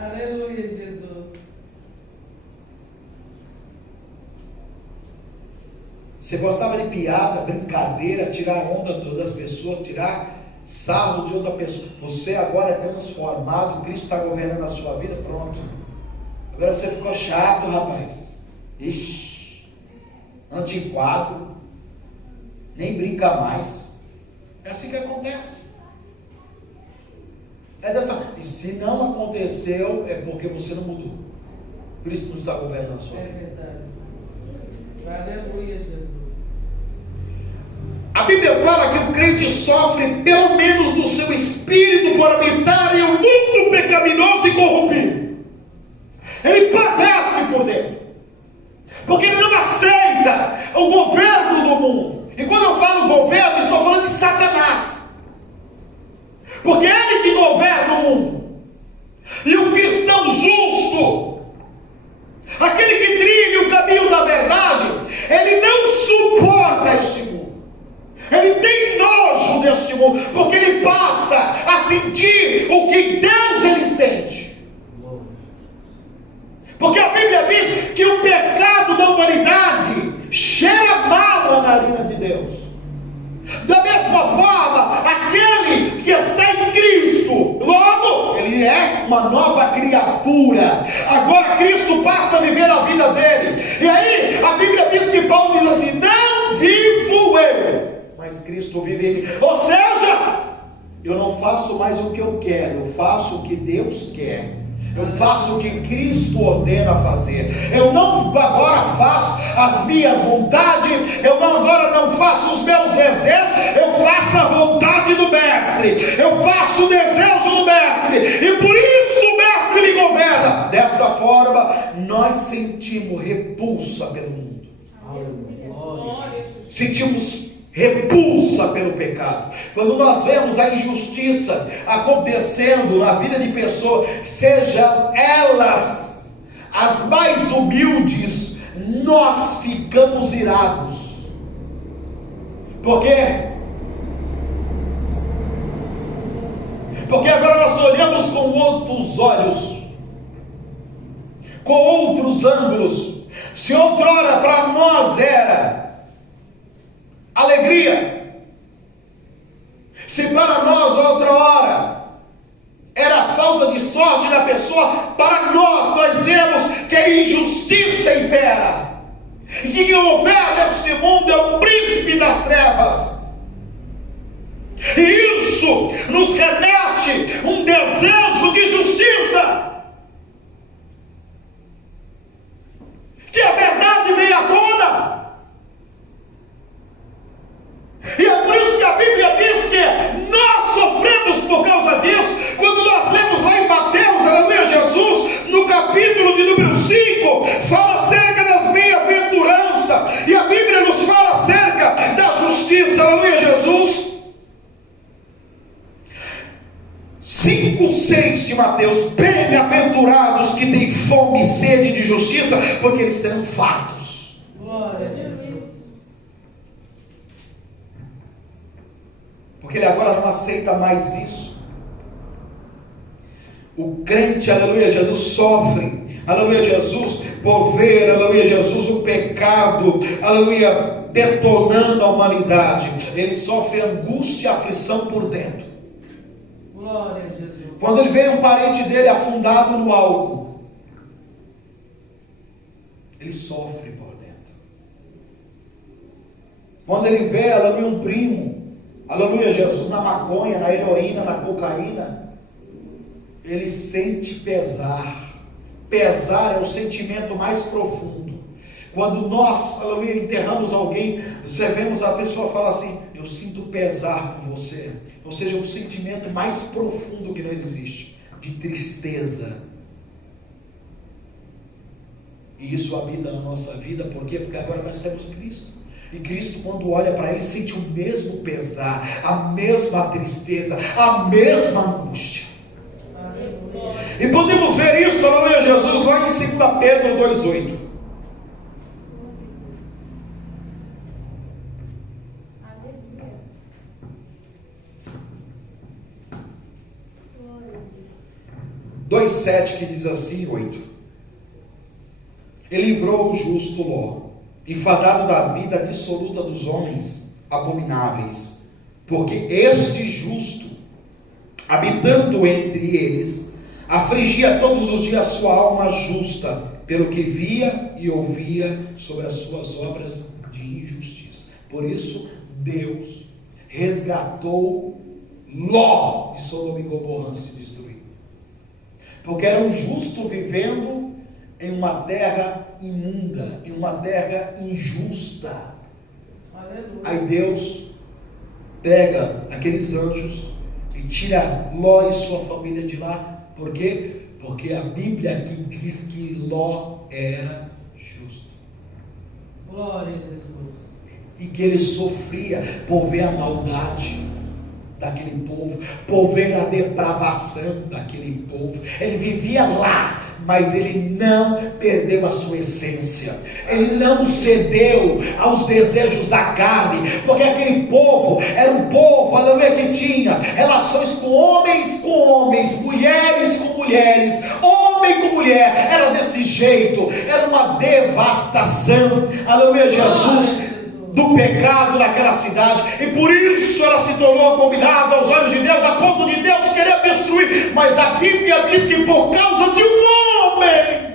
Aleluia, Jesus. Você gostava de piada, brincadeira, tirar onda das pessoas, tirar sarro de outra pessoa. Você agora é transformado, Cristo está governando a sua vida, pronto. Agora você ficou chato, rapaz. Ixi, antiquado, nem brinca mais. É assim que acontece. E se não aconteceu, é porque você não mudou. Cristo não está governando a sua vida. É verdade. Aleluia, Jesus. A Bíblia fala que o crente sofre pelo menos no seu espírito por habitar em um mundo pecaminoso e corrompido. Ele padece por dentro, porque ele não aceita o governo do mundo. E quando eu falo governo, estou falando de Satanás, porque é ele que governa o mundo. E o cristão justo, aquele que trilha o caminho da verdade, ele não suporta este mundo. Ele tem nojo deste mundo, porque ele passa a sentir o que Deus ele sente. Porque a Bíblia diz que o pecado da humanidade cheira mal a narina de Deus. Da mesma forma, aquele que está em Cristo, logo, ele é uma nova criatura. Agora Cristo passa a viver a vida dele. E aí, a Bíblia diz que Paulo diz assim: não vivo eu, mas Cristo vive em mim. Ou seja, eu não faço mais o que eu quero, eu faço o que Deus quer. Eu faço o que Cristo ordena fazer. Eu não agora faço as minhas vontades, agora não faço os meus desejos, eu faço a vontade do Mestre, eu faço o desejo do Mestre, e por isso o Mestre me governa. Desta forma, nós sentimos repulsa pelo mundo. Sentimos repulsa pelo pecado. Quando nós vemos a injustiça acontecendo na vida de pessoas, sejam elas as mais humildes, nós ficamos irados. Por quê? Porque agora nós olhamos com outros olhos, com outros ângulos. Se outrora para nós era alegria, se para nós outra hora era falta de sorte da pessoa, para nós vemos que a injustiça impera, e que quem governa este mundo é o príncipe das trevas. E isso nos remete um desejo de justiça, que a verdade venha à tona. E é por isso que a Bíblia diz que nós sofremos por causa disso. Quando nós lemos lá em Mateus, aleluia, Jesus, no capítulo de número 5, fala acerca das bem-aventuranças, e a Bíblia nos fala acerca da justiça, aleluia, Jesus. 5:6 de Mateus: bem-aventurados que têm fome e sede de justiça, porque eles serão fartos. Glória a Jesus. Porque ele agora não aceita mais isso. O crente, aleluia, Jesus sofre, aleluia, Jesus, por ver, aleluia, Jesus, o pecado, aleluia, detonando a humanidade. Ele sofre angústia e aflição por dentro. Glória a Jesus. Quando ele vê um parente dele afundado no álcool, ele sofre por dentro. Quando ele vê, aleluia, um primo, aleluia, Jesus, na maconha, na heroína, na cocaína, ele sente pesar. Pesar é o sentimento mais profundo. Quando nós, aleluia, enterramos alguém, você vemos a pessoa falar assim: eu sinto pesar por você. Ou seja, o sentimento mais profundo que não existe, de tristeza. E isso habita na nossa vida, por quê? Porque agora nós temos Cristo. E Cristo, quando olha para ele, sente o mesmo pesar, a mesma tristeza, a mesma angústia. Aleluia. E podemos ver isso, aleluia, Jesus, lá em 2 Pedro 2,8. Aleluia. 2,7 que diz assim, 8. Ele livrou o justo Ló, enfadado da vida dissoluta dos homens abomináveis, porque este justo, habitando entre eles, afligia todos os dias sua alma justa, pelo que via e ouvia sobre as suas obras de injustiça. Por isso Deus resgatou Ló de Sodoma e Gomorra antes de destruir, porque era um justo vivendo em uma terra imunda, em uma terra injusta. Aleluia. Aí Deus pega aqueles anjos e tira Ló e sua família de lá. Por quê? Porque a Bíblia aqui diz que Ló era justo. Glória a Jesus. E que ele sofria por ver a maldade daquele povo, por ver a depravação daquele povo. Ele vivia lá, mas ele não perdeu a sua essência. Ele não cedeu aos desejos da carne, porque aquele povo era um povo, aleluia, que tinha relações com homens, mulheres com mulheres, homem com mulher. Era desse jeito, era uma devastação, aleluia, Jesus, do pecado naquela cidade, e por isso ela se tornou abominável aos olhos de Deus, a ponto de Deus querer destruir. Mas a Bíblia diz que por causa de um homem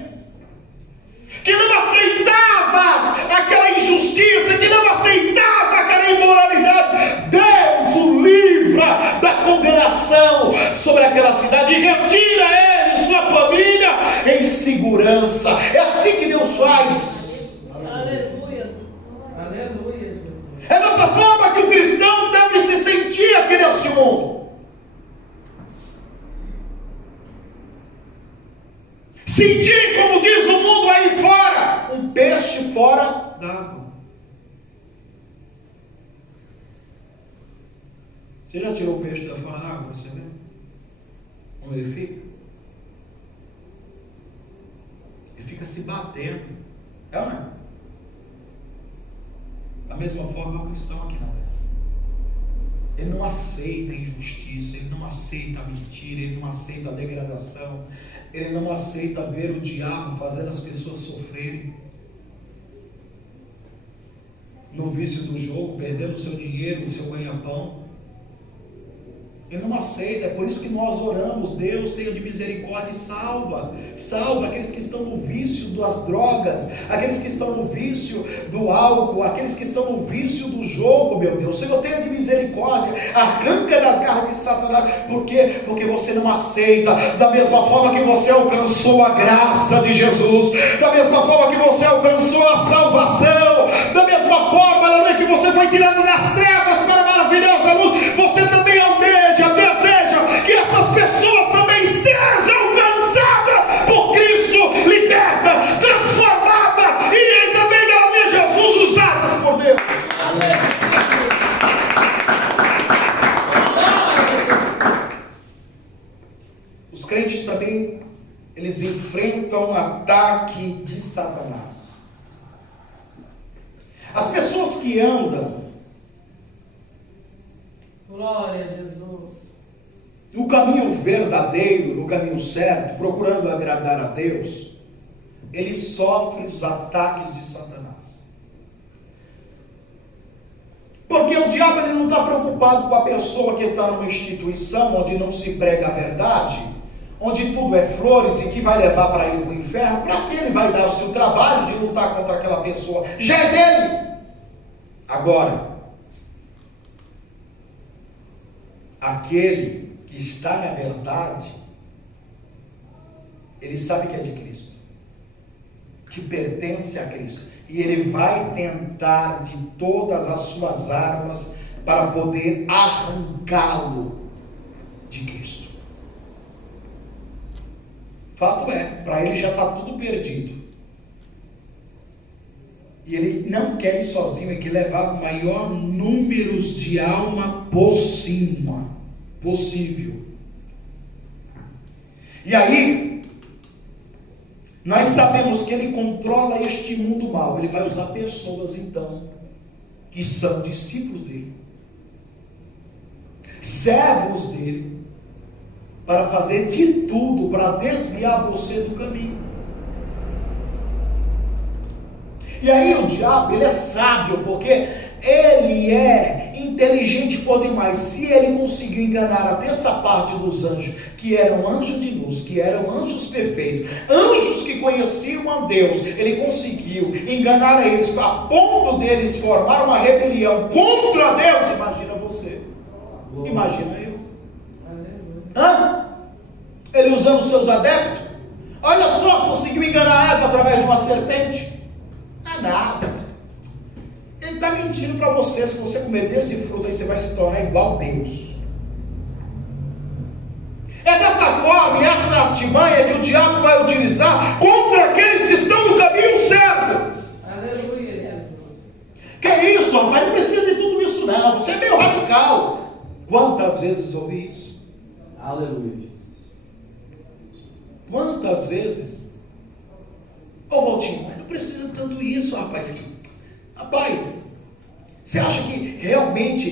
que não aceitava aquela injustiça, que não aceitava aquela imoralidade, Deus o livra da condenação sobre aquela cidade e retira ele e sua família em segurança. É assim que Deus faz. Aleluia. Aleluia, Jesus. É dessa forma que o cristão deve se sentir aqui neste mundo. Sentir, como diz o mundo aí fora, um peixe fora d'água. Você já tirou o peixe da fora d'água? Você vê como ele fica? Ele fica se batendo. É ou não é? Da mesma forma é o cristão aqui na terra. Ele não aceita a injustiça, ele não aceita a mentira, ele não aceita a degradação, ele não aceita ver o diabo fazendo as pessoas sofrerem no vício do jogo, perdendo o seu dinheiro, o seu ganha-pão. Ele não aceita. É por isso que nós oramos: Deus, tenha de misericórdia e salva aqueles que estão no vício das drogas, aqueles que estão no vício do álcool, aqueles que estão no vício do jogo. Meu Deus, Senhor, tenha de misericórdia, arranca das garras de Satanás. Por quê? Porque você não aceita. Da mesma forma que você alcançou a graça de Jesus, da mesma forma que você alcançou a salvação, da mesma forma que você foi tirado das trevas para a maravilhosa luz, você também deseja que essas pessoas também estejam alcançadas por Cristo, liberta, transformada, e ele também, aleluia, Jesus, usadas por Deus. Os crentes também, eles enfrentam um ataque de Satanás. As pessoas que andam, glória a Jesus, o caminho verdadeiro, no caminho certo, procurando agradar a Deus, ele sofre os ataques de Satanás. Porque o diabo ele não está preocupado com a pessoa que está numa instituição onde não se prega a verdade, onde tudo é flores e que vai levar para ele para o inferno. Para que ele vai dar o seu trabalho de lutar contra aquela pessoa? Já é dele. Agora, aquele que está na verdade, ele sabe que é de Cristo, que pertence a Cristo. E ele vai tentar de todas as suas armas para poder arrancá-lo de Cristo. Fato é, para ele já está tudo perdido. E ele não quer ir sozinho, ele quer levar o maior número de alma possível. E aí, nós sabemos que ele controla este mundo mal. Ele vai usar pessoas, então, que são discípulos dele, servos dele, para fazer de tudo para desviar você do caminho. E aí o diabo, ele é sábio, porque ele é inteligente por demais. Se ele conseguiu enganar até essa parte dos anjos, que eram anjos de luz, que eram anjos perfeitos, anjos que conheciam a Deus, ele conseguiu enganar eles a ponto deles formar uma rebelião contra Deus. Imagina você, imagina eu. Ele usando seus adeptos. Olha só, conseguiu enganar Eva através de uma serpente. Não é nada. Ele está mentindo para você. Se você comer desse fruto, aí você vai se tornar igual a Deus. É dessa forma e essa artimanha que o diabo vai utilizar contra aqueles que estão no caminho certo. Aleluia, Jesus. Que isso, rapaz? Não precisa de tudo isso não. Você é meio radical. Quantas vezes ouvi isso? Aleluia, Jesus. Quantas vezes? Ô Valtinho, mas não precisa tanto isso, rapaz. Rapaz, você acha que realmente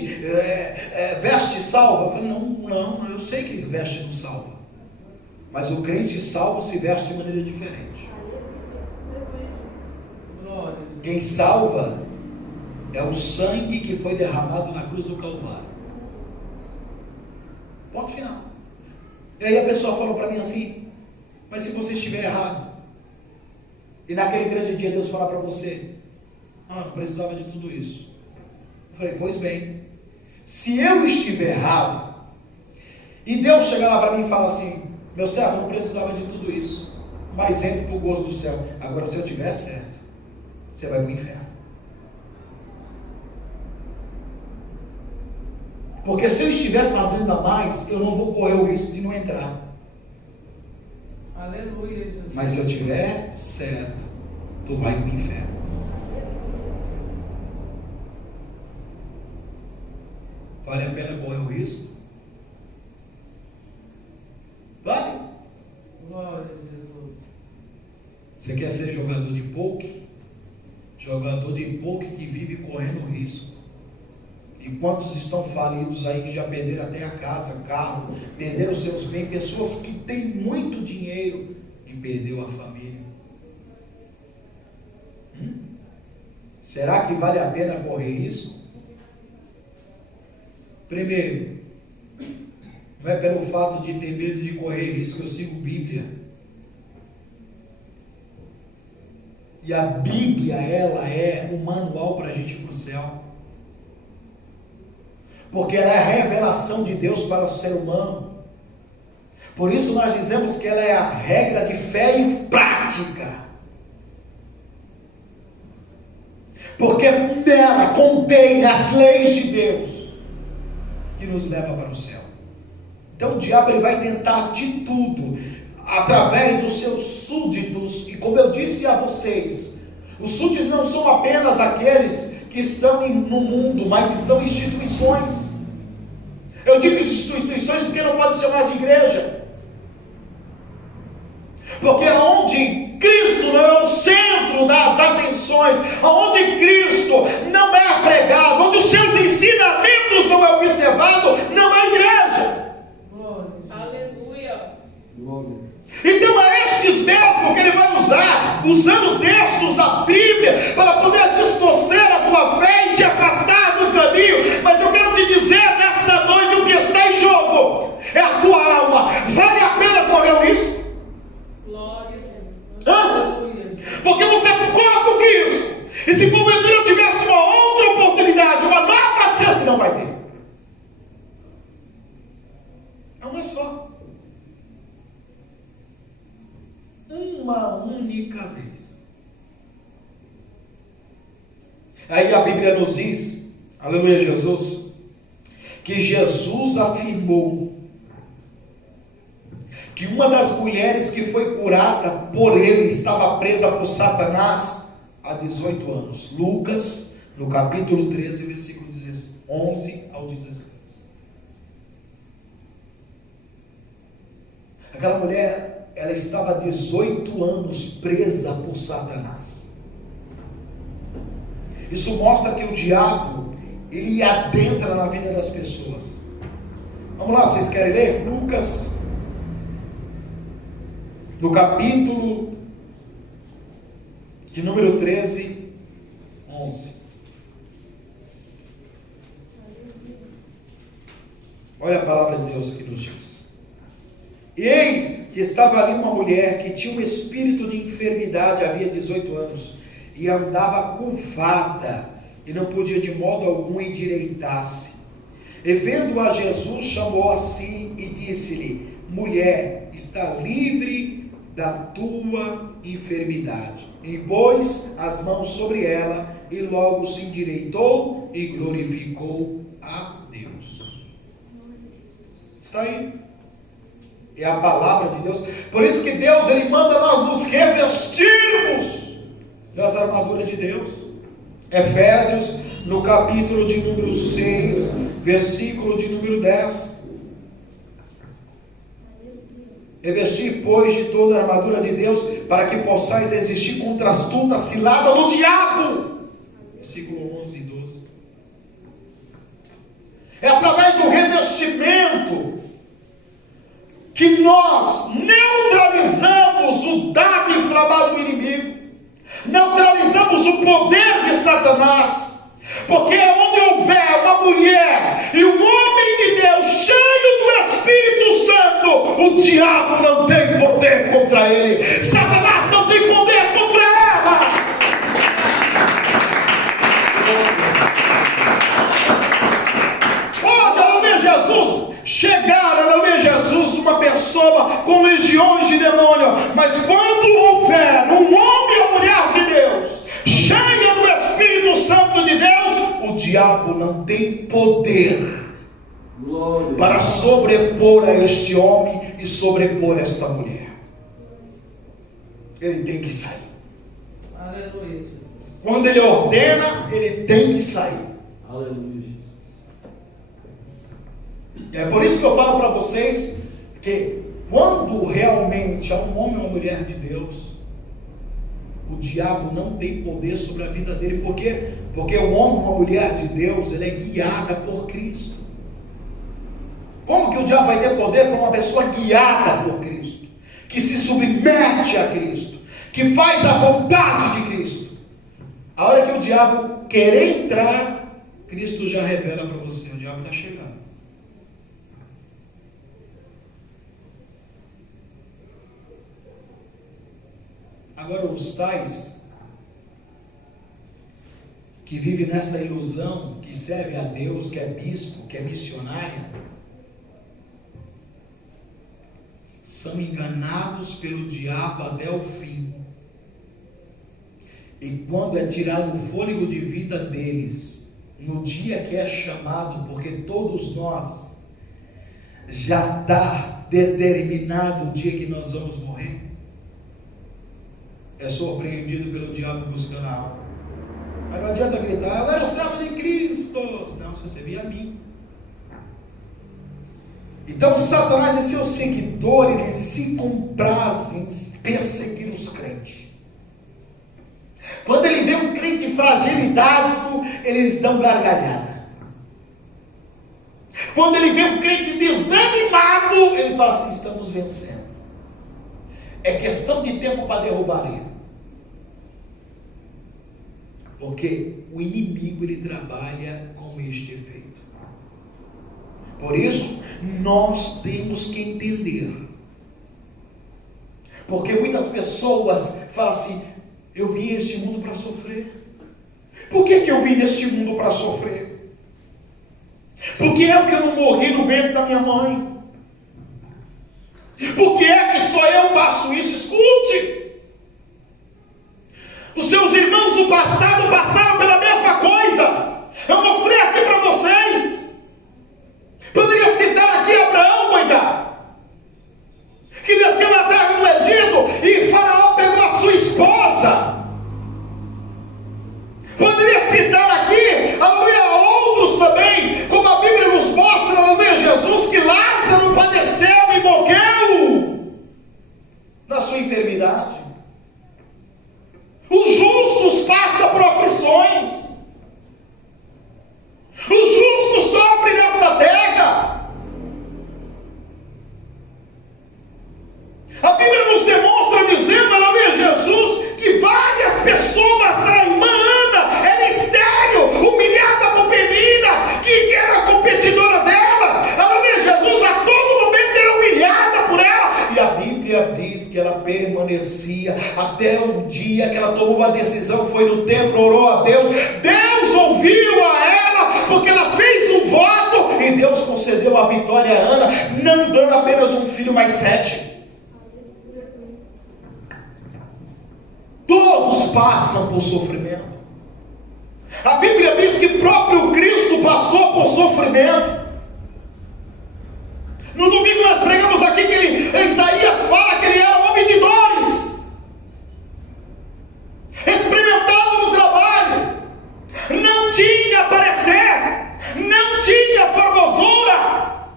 veste salva? Eu falei, não, eu sei que veste não salva. Mas o crente salvo se veste de maneira diferente. Quem salva é o sangue que foi derramado na cruz do Calvário. Ponto final. E aí a pessoa falou para mim assim, mas se você estiver errado, e naquele grande dia Deus falar para você, não precisava de tudo isso. Eu falei, pois bem, se eu estiver errado, e Deus chegar lá para mim e falar assim, meu servo, não precisava de tudo isso, mas entre para o gozo do céu. Agora se eu estiver certo, você vai para o inferno. Porque se eu estiver fazendo a mais, eu não vou correr o risco de não entrar. Aleluia, Jesus. Mas se eu estiver certo, tu vai para o inferno. Vale a pena correr o risco? Vale? Glória a Jesus. Você quer ser jogador de poker? Jogador de poker que vive correndo risco. E quantos estão falidos aí que já perderam até a casa, carro, perderam seus bens, pessoas que têm muito dinheiro e perdeu a família. Será que vale a pena correr risco? Primeiro, não é pelo fato de ter medo de correr risco, eu sigo Bíblia. E a Bíblia, ela é o manual para a gente ir para o céu. Porque ela é a revelação de Deus para o ser humano. Por isso nós dizemos que ela é a regra de fé e prática. Porque nela contém as leis de Deus que nos leva para o céu. Então o diabo ele vai tentar de tudo através dos seus súditos. E como eu disse a vocês, os súditos não são apenas aqueles que estão no mundo, mas estão em instituições. Eu digo instituições porque não pode chamar de igreja. Porque onde Cristo não é o centro das atenções, onde Cristo não é pregado, onde os seus ensinamentos não é observado, não é igreja. Então é estes mesmo que ele vai usar, usando textos da Bíblia, para poder distorcer a tua fé e te afastar do caminho. Mas eu quero te dizer nesta noite o que está em jogo é a tua alma. Vale a pena correr o risco? Glória a Deus. Hã? Aleluia. Porque você corre o risco. E se porventura tivesse uma outra oportunidade, uma nova chance, não vai ter. É uma só. Uma única vez. Aí a Bíblia nos diz, aleluia Jesus, que Jesus afirmou que uma das mulheres que foi curada por ele estava presa por Satanás há 18 anos. Lucas, no capítulo 13, versículo 11 ao 16. Aquela mulher, ela estava há 18 anos presa por Satanás. Isso mostra que o diabo, ele adentra na vida das pessoas. Vamos lá, vocês querem ler? Lucas, no capítulo de número 13, 11. Olha a palavra de Deus que nos diz. Eis que estava ali uma mulher que tinha um espírito de enfermidade havia 18 anos e andava curvada e não podia de modo algum endireitar-se. E vendo-a Jesus, chamou a si e disse-lhe: mulher, está livre da tua enfermidade. E pôs as mãos sobre ela e logo se endireitou e glorificou a Deus. Está aí. É a palavra de Deus. Por isso que Deus, ele manda nós nos revestirmos dessa armadura de Deus. Efésios, no capítulo de número 6, versículo de número 10. Revestir, pois, de toda a armadura de Deus, para que possais resistir contra a astuta cilada do diabo. Versículo 11 e 12. É através do revestimento que nós neutralizamos o dardo inflamado do inimigo, neutralizamos o poder de Satanás, porque onde houver uma mulher e um homem de Deus cheio do Espírito Santo, o diabo não tem poder contra ele, Satanás não tem poder contra ela. Pode, aleluia, Jesus, chegar, aleluia, Jesus, uma pessoa com legiões de demônio, mas quando houver um homem ou mulher de Deus, cheia do Espírito Santo de Deus, o diabo não tem poder para sobrepor a este homem e sobrepor esta mulher. Ele tem que sair. Aleluia. Quando ele ordena, ele tem que sair. Aleluia. É por isso que eu falo para vocês que quando realmente há um homem ou uma mulher de Deus, o diabo não tem poder sobre a vida dele. Por quê? Porque o homem ou uma mulher de Deus, ele é guiada por Cristo. Como que o diabo vai ter poder com uma pessoa guiada por Cristo? Que se submete a Cristo, que faz a vontade de Cristo. A hora que o diabo querer entrar, Cristo já revela para você: o diabo está chegando. Agora, os tais que vivem nessa ilusão, que serve a Deus, que é bispo, que é missionário, são enganados pelo diabo até o fim. E quando é tirado o fôlego de vida deles, no dia que é chamado, porque todos nós já está determinado o dia que nós vamos morrer, é surpreendido pelo diabo buscando a alma. Mas não adianta gritar: eu era servo de Cristo. Não, você servia a mim. Então Satanás e seus seguidores, eles se comprazem em perseguir os crentes. Quando ele vê um crente fragilizado, eles dão gargalhada. Quando ele vê um crente desanimado, ele fala assim: estamos vencendo. É questão de tempo para derrubar ele. Porque o inimigo, ele trabalha com este efeito. Por isso, nós temos que entender. Porque muitas pessoas falam assim: eu vim a este mundo para sofrer. Por que eu vim neste mundo para sofrer? Por que é que eu não morri no ventre da minha mãe? Por que é que só eu passo isso? Escute! Os seus irmãos do passado passaram pela mesma coisa. Eu mostrei aqui para vocês. Poderia citar aqui Abraão, coitado, que desceu na terra do Egito e Faraó pegou a sua esposa. Poderia citar aqui, aleluia, outros também, como a Bíblia nos mostra, aleluia, Jesus, que Lázaro padeceu e morreu na sua enfermidade. Os justos passam por aflições. Os justos sofrem nessa terra. A Bíblia nos demonstra dizendo, aleluia, Jesus, que várias pessoas, a irmã Ana, era estéril, humilhada por Penina, que era a competidora dela. Aleluia, Jesus a todo momento era humilhada por ela. E a Bíblia diz que ela permanecia até o dia que ela tomou uma decisão, foi no templo, orou a Deus. Deus ouviu a ela, porque ela fez um voto, e Deus concedeu a vitória a Ana, não dando apenas um filho, mas 7. Todos passam por sofrimento. A Bíblia diz que próprio Cristo passou por sofrimento. No domingo nós pregamos aqui que Isaías fala que ele era homem de dores, experimentado no trabalho, não tinha parecer, não tinha formosura,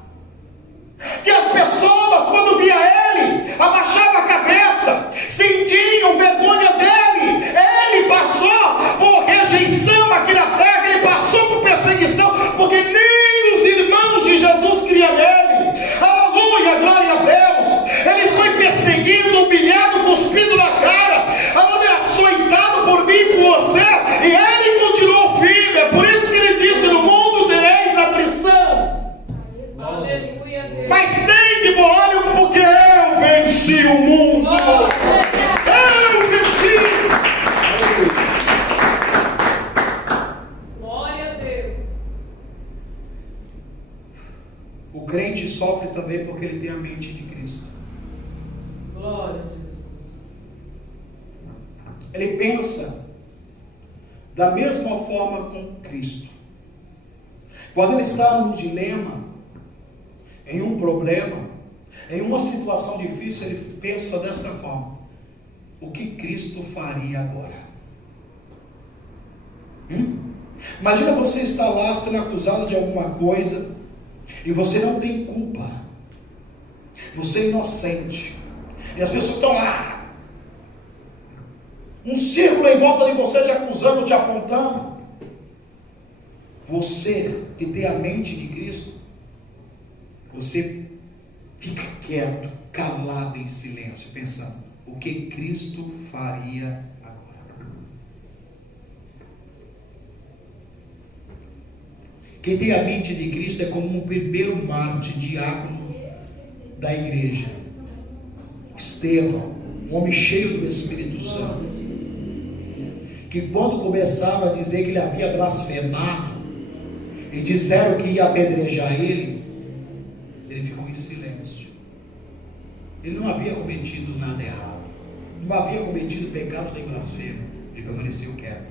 que as pessoas, quando via ele, abaixavam a cabeça, sentiam vergonha dele. Ele passou por rejeição aqui na terra, ele passou por perseguição, porque nem os irmãos de Jesus queriam ele. Aleluia, glória a Deus. Ele foi perseguido, humilhado, cuspido na cara, aleluia, açoitado por mim e por você, e ele continuou firme. É por isso que ele disse: no mundo tereis aflição. Aleluia, Deus. Mas tem de bom ânimo, porque eu venci o mundo. Eu venci. Glória a Deus. O crente sofre também porque ele tem a mente de Cristo. Glória a Jesus. Ele pensa da mesma forma com Cristo. Quando ele está num dilema, em um problema, em uma situação difícil, ele pensa desta forma: o que Cristo faria agora? Imagina você estar lá sendo acusado de alguma coisa e você não tem culpa, você é inocente, e as pessoas estão lá, um círculo em volta de você, te acusando, te apontando. Você que tem a mente de Cristo, você fica quieto, calado, em silêncio, pensando: o que Cristo faria agora? Quem tem a mente de Cristo é como um primeiro mártir, diácono da igreja, Estevão, um homem cheio do Espírito Santo, que quando começava a dizer que ele havia blasfemado e disseram que ia apedrejar ele ficou em silêncio. Ele não havia cometido nada errado, não havia cometido pecado nem blasfêmio, ele permaneceu quieto.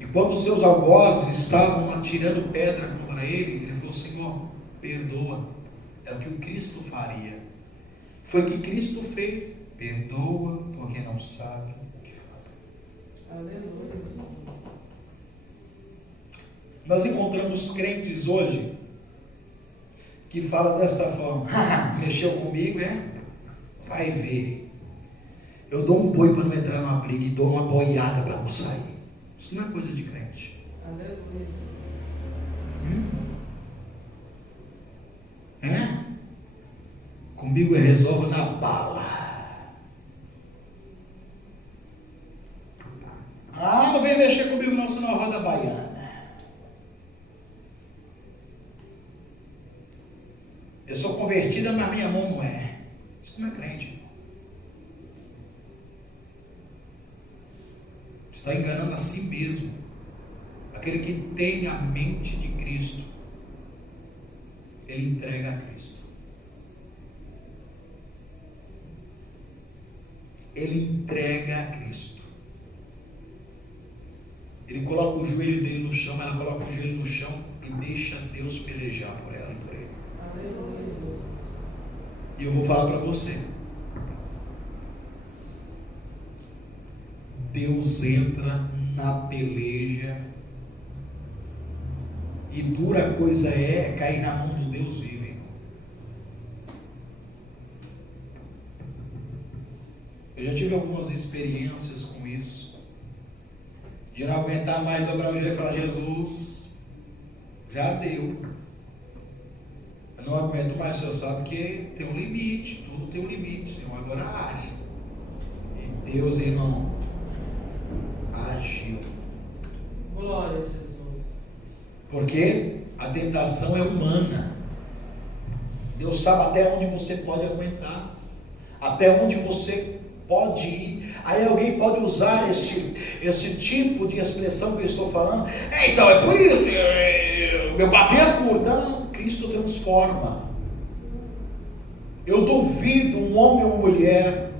E quando os seus algozes estavam atirando pedra contra ele, ele falou: Senhor, perdoa. É o que o Cristo faria. Foi o que Cristo fez. Perdoa, porque não sabe o que fazem. Aleluia. Nós encontramos crentes hoje que falam desta forma: mexeu comigo, vai ver. Eu dou um boi para não entrar numa briga e dou uma boiada para não sair. Isso não é coisa de crente. Aleluia. Comigo resolve na bala. Eu sou convertida, mas minha mão não é. Isso não é crente. Está enganando a si mesmo. Aquele que tem a mente de Cristo, ele entrega a Cristo. Ele entrega a Cristo. Ele coloca o joelho dele no chão, ela coloca o joelho no chão e deixa Deus pelejar por ela e por ele. E eu vou falar para você. Deus entra na peleja e dura coisa é cair na mão do Deus vivo. Eu já tive algumas experiências com isso. De não aguentar mais, dobrar o joelho e falar: Jesus, já deu. Eu não aguento mais, o Senhor sabe que tem um limite, tudo tem um limite, Senhor, agora age. E Deus, irmão, agiu. Glória a Jesus. Porque a tentação é humana. Deus sabe até onde você pode aguentar, até onde você pode ir. Aí alguém pode usar esse tipo de expressão que eu estou falando. Então é por isso, meu pavio é curto. Não, Cristo transforma. Eu duvido um homem ou mulher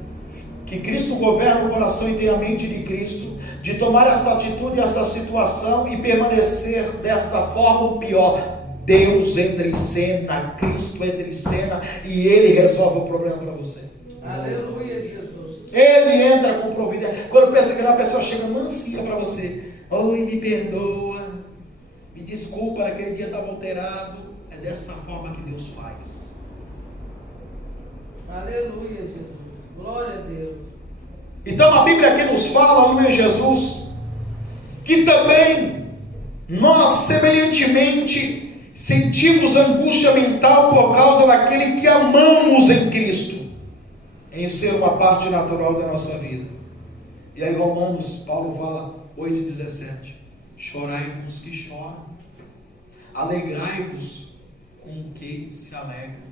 que Cristo governa o coração e tem a mente de Cristo, de tomar essa atitude, essa situação e permanecer desta forma ou pior. Deus entra em cena, Cristo entra em cena e Ele resolve o problema para você. Aleluia, Jesus. Ele entra com providência. Quando pensa que uma pessoa chega mansinha para você: oi, me perdoa, me desculpa, naquele dia estava alterado. É dessa forma que Deus faz. Aleluia, Jesus. Glória a Deus. Então a Bíblia aqui nos fala, no nome de Jesus, que também nós semelhantemente sentimos angústia mental por causa daquele que amamos em Cristo, em ser uma parte natural da nossa vida. E aí Romanos, Paulo fala 8,17: chorai com os que choram, alegrai-vos com o que se alegram.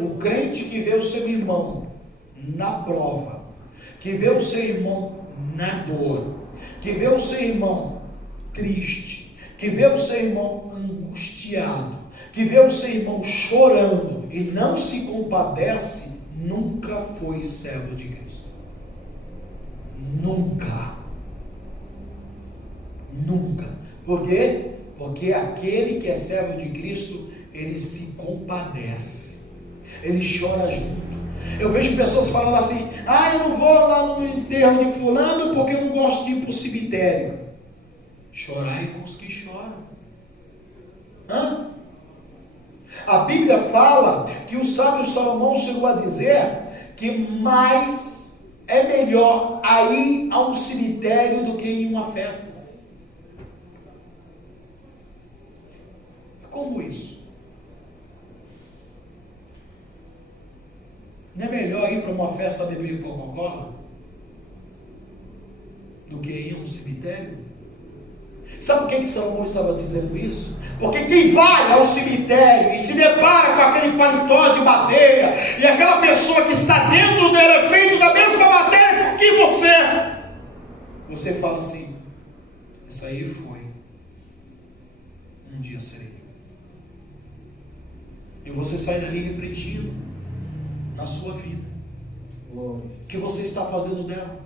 O crente que vê o seu irmão na prova, que vê o seu irmão na dor, que vê o seu irmão triste, que vê o seu irmão angustiado, que vê o seu irmão chorando e não se compadece, nunca foi servo de Cristo. Nunca. Nunca. Por quê? Porque aquele que é servo de Cristo, ele se compadece. Ele chora junto. Eu vejo pessoas falando assim: eu não vou lá no enterro de fulano porque eu não gosto de ir para o cemitério. Chorai com os que choram. A Bíblia fala que o sábio Salomão chegou a dizer que mais é melhor ir a um cemitério do que ir a uma festa. Como isso? Não é melhor ir para uma festa beber Coca-Cola do que ir a um cemitério? Sabe por que Salomão estava dizendo isso? Porque quem vai ao cemitério e se depara com aquele paletó de madeira, e aquela pessoa que está dentro dele é feito da mesma madeira que você fala assim: isso aí foi, um dia serei. E você sai dali refletindo na sua vida, o que você está fazendo dela,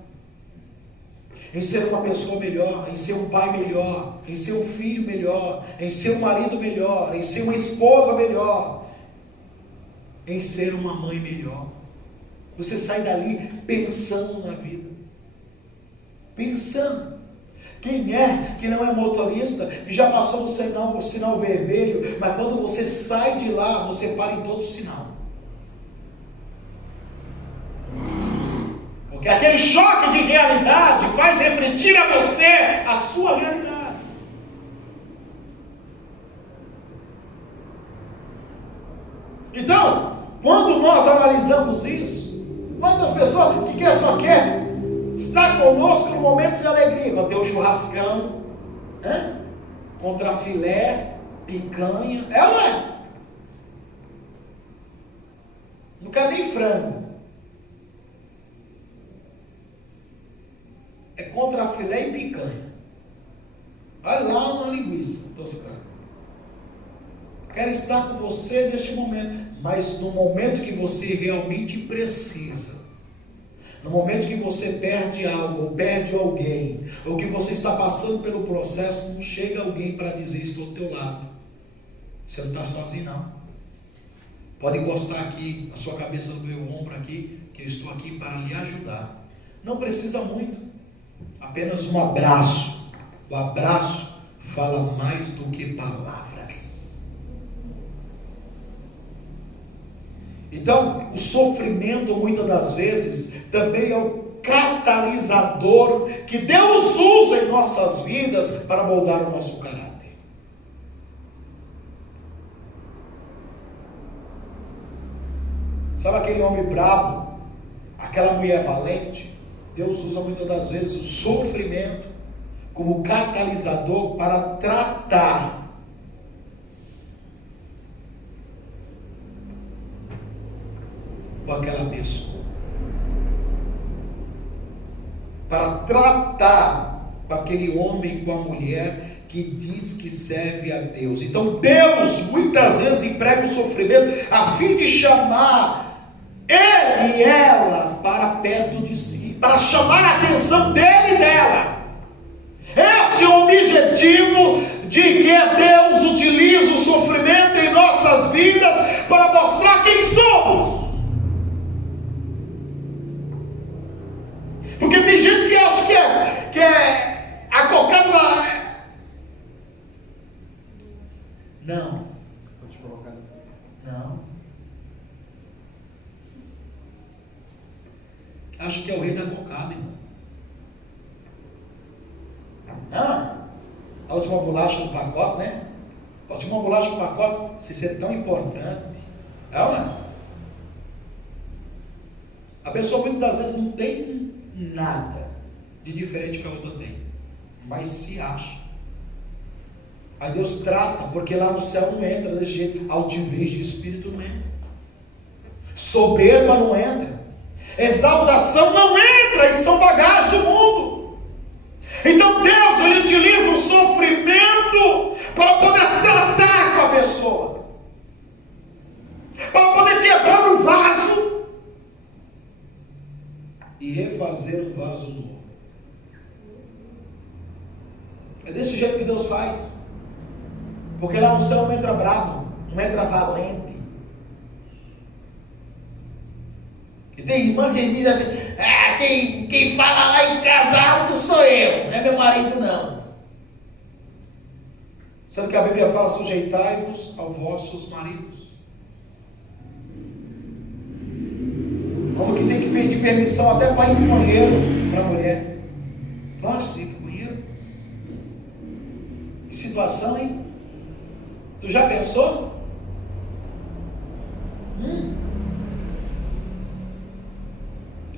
em ser uma pessoa melhor, em ser um pai melhor, em ser um filho melhor, em ser um marido melhor, em ser uma esposa melhor, em ser uma mãe melhor. Você sai dali pensando na vida, pensando. Quem é que não é motorista e já passou no sinal vermelho, mas quando você sai de lá, você para em todo sinal? Porque aquele choque de realidade faz refletir a você a sua realidade. Então, quando nós analisamos isso, quantas pessoas que só quer estar conosco no momento de alegria, quando tem o churrascão, contra filé, picanha, é ou não é? Não quero nem frango. É contra filé e picanha. Olha lá uma linguiça toscana. Quero estar com você neste momento, mas no momento que você realmente precisa, no momento que você perde algo, ou perde alguém, ou que você está passando pelo processo, não chega alguém para dizer: estou ao teu lado. Você não está sozinho, não. Pode encostar aqui a sua cabeça no meu ombro aqui, que eu estou aqui para lhe ajudar. Não precisa muito, apenas um abraço. O abraço fala mais do que palavras. Então, o sofrimento, muitas das vezes, também é o catalisador que Deus usa em nossas vidas para moldar o nosso caráter. Sabe aquele homem bravo, aquela mulher valente? Deus usa muitas das vezes o sofrimento como catalisador para tratar com aquela pessoa, para tratar com aquele homem, com a mulher que diz que serve a Deus. Então Deus muitas vezes emprega o sofrimento a fim de chamar ele e ela para perto de si, para chamar a atenção dele e dela. Esse é o objetivo de que Deus utiliza o sofrimento em nossas vidas para mostrar quem somos. Porque tem gente que acha que é acocado lá. Não. Pode colocar. Não. Acho que é o rei da cocada, irmão. Não. A última bolacha do pacote, né? A última bolacha do pacote, se isso é tão importante. É ou não? A pessoa muitas das vezes não tem nada de diferente que a outra tem, mas se acha. Aí Deus trata, porque lá no céu não entra desse jeito. Altivez de espírito não entra. Soberba não entra. Exaltação não entra. Isso são bagagens do mundo. Então Deus, Ele utiliza o sofrimento para poder tratar com a pessoa, para poder quebrar o vaso e refazer um vaso novo. É desse jeito que Deus faz. Porque lá no céu não entra bravo, não entra valente. E tem irmã que diz assim: quem fala lá em casa alto sou eu, não é meu marido não. Sendo que a Bíblia fala: sujeitai-vos aos vossos maridos. Homem que tem que pedir permissão até para ir para o banheiro para a mulher. Nossa, ir para o banheiro? Que situação, hein? Tu já pensou?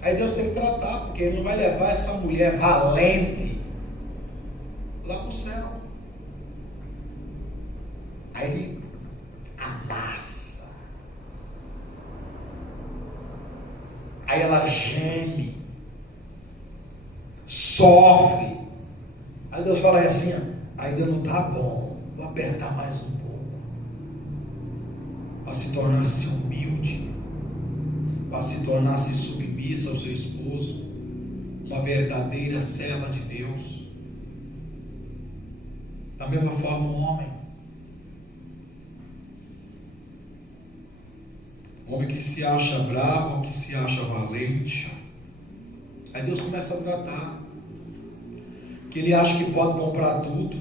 Aí Deus tem que tratar, porque Ele não vai levar essa mulher valente lá para o céu. Aí Ele amassa. Aí ela geme, sofre. Aí Deus fala assim: ainda não está bom, vou apertar mais um pouco, para se tornar-se humilde, para se tornar-se submissa ao seu esposo, uma verdadeira serva de Deus. Da mesma forma, um homem que se acha bravo, que se acha valente, aí Deus começa a tratar, que ele acha que pode comprar tudo,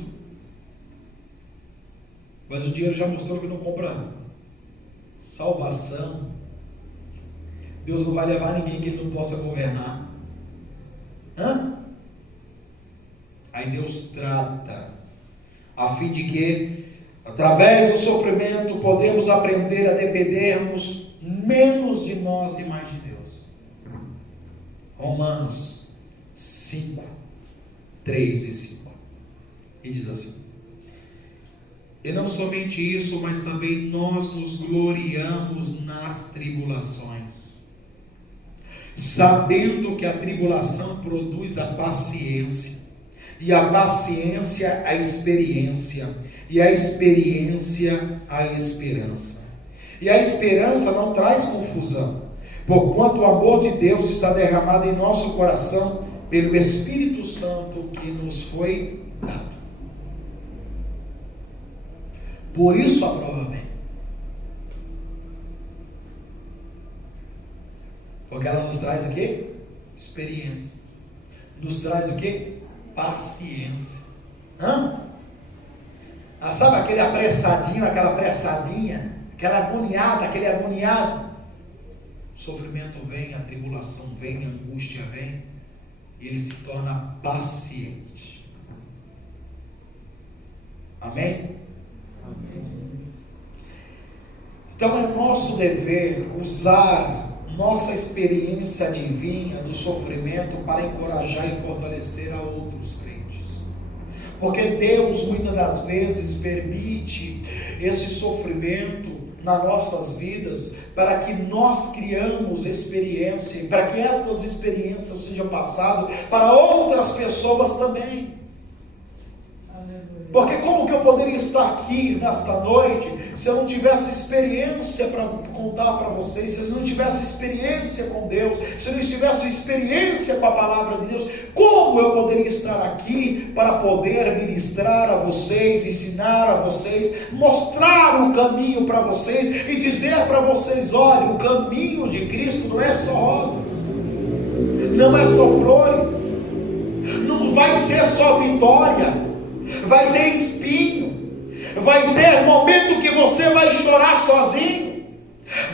mas o dinheiro já mostrou que não compra salvação. Deus não vai levar ninguém que Ele não possa governar. Aí Deus trata, a fim de que, através do sofrimento, podemos aprender a dependermos menos de nós e mais de Deus. Romanos 5, 3 e 5. E diz assim: E não somente isso, mas também nós nos gloriamos nas tribulações, sabendo que a tribulação produz a paciência, e a paciência a experiência, e a experiência a esperança. E a esperança não traz confusão, porquanto o amor de Deus está derramado em nosso coração pelo Espírito Santo que nos foi dado. Por isso a prova vem. Porque ela nos traz o quê? Experiência. Nos traz o quê? Paciência. Sabe aquele apressadinho, aquela apressadinha, aquela agoniada, aquele agoniado? O sofrimento vem, a tribulação vem, a angústia vem, e ele se torna paciente. Amém? Então é nosso dever usar nossa experiência divina do sofrimento para encorajar e fortalecer a outros crentes. Porque Deus muitas das vezes permite esse sofrimento nas nossas vidas para que nós criamos experiência, para que estas experiências sejam passadas para outras pessoas também. Porque como que eu poderia estar aqui nesta noite se eu não tivesse experiência para contar para vocês, se eu não tivesse experiência com Deus, se eu não tivesse experiência com a palavra de Deus? Como eu poderia estar aqui para poder ministrar a vocês, ensinar a vocês, mostrar o caminho para vocês e dizer para vocês: olha, o caminho de Cristo não é só rosas, não é só flores, não vai ser só vitória. Vai ter espinho, vai ter momento que você vai chorar sozinho,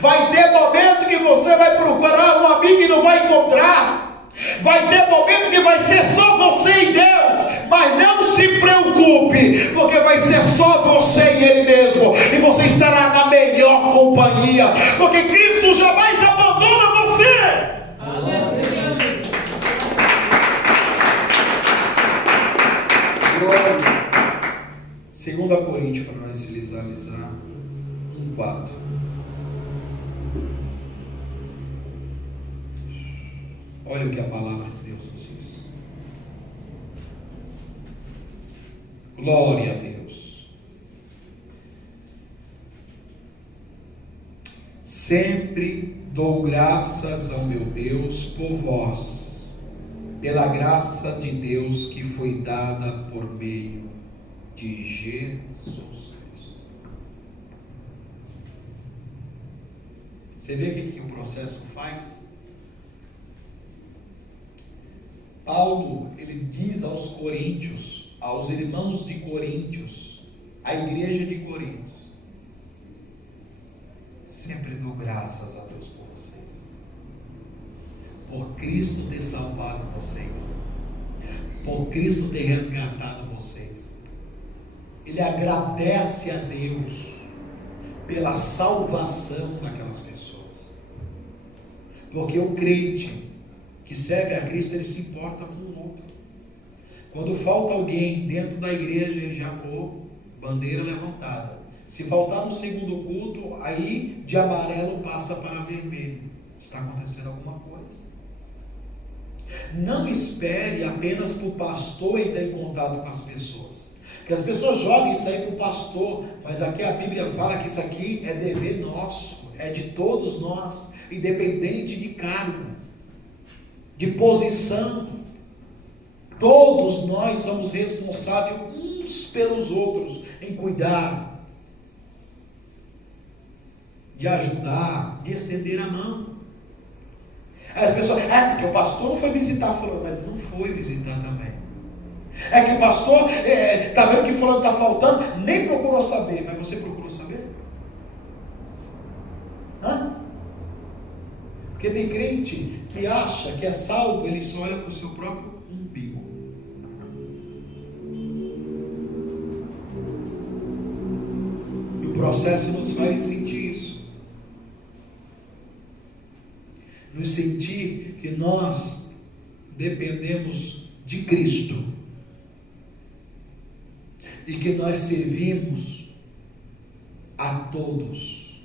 vai ter momento que você vai procurar um amigo e não vai encontrar, vai ter momento que vai ser só você e Deus, mas não se preocupe, porque vai ser só você e Ele mesmo, e você estará na melhor companhia, porque Cristo jamais abandona você. Aleluia. 2 Coríntios, para nós visualizar 1:4. Olha o que a palavra de Deus nos diz. Glória a Deus. Sempre dou graças ao meu Deus por vós, pela graça de Deus que foi dada por meio de Jesus Cristo. Você vê o que o processo faz? Paulo, ele diz aos coríntios, aos irmãos de Coríntios, à igreja de Coríntios: sempre dou graças a Deus por vocês, por Cristo ter salvado vocês, por Cristo ter resgatado vocês. Ele agradece a Deus pela salvação daquelas pessoas, porque o crente que serve a Cristo, ele se importa com o outro. Quando falta alguém dentro da igreja, ele já pôr bandeira levantada. Se faltar no segundo culto, aí de amarelo passa para vermelho. Está acontecendo alguma coisa. Não espere apenas para o pastor entrar em contato com as pessoas, que as pessoas jogam isso aí para o pastor, mas aqui a Bíblia fala que isso aqui é dever nosso, é de todos nós, independente de cargo, de posição. Todos nós somos responsáveis uns pelos outros em cuidar, de ajudar, de estender a mão. Aí as pessoas, porque o pastor não foi visitar fulano, mas não foi visitar também. É que o pastor está vendo que fulano está faltando, nem procurou saber, mas você procurou saber? Porque tem crente que acha que é salvo, ele só olha para o seu próprio umbigo. E o processo nos faz sentir isso. Nos sentir que nós dependemos de Cristo. E que nós servimos a todos.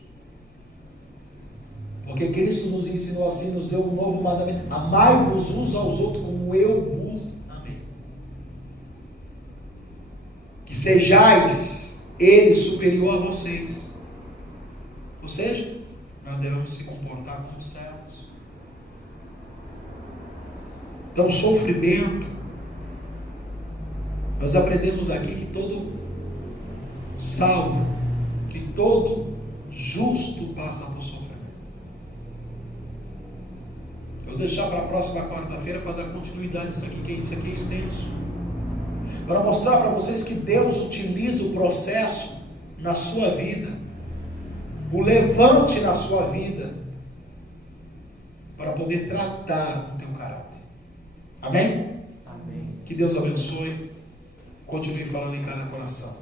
Porque Cristo nos ensinou assim, nos deu um novo mandamento: amai-vos uns aos outros como eu vos amei. Que sejais Ele superior a vocês. Ou seja, nós devemos se comportar como servos. Então, o sofrimento, nós aprendemos aqui que todo salvo, que todo justo passa por sofrimento. Eu vou deixar para a próxima quarta-feira para dar continuidade nisso aqui, que isso aqui é extenso. Para mostrar para vocês que Deus utiliza o processo na sua vida, o levante na sua vida, para poder tratar o teu caráter. Amém? Amém. Que Deus abençoe. Continue falando em cada coração.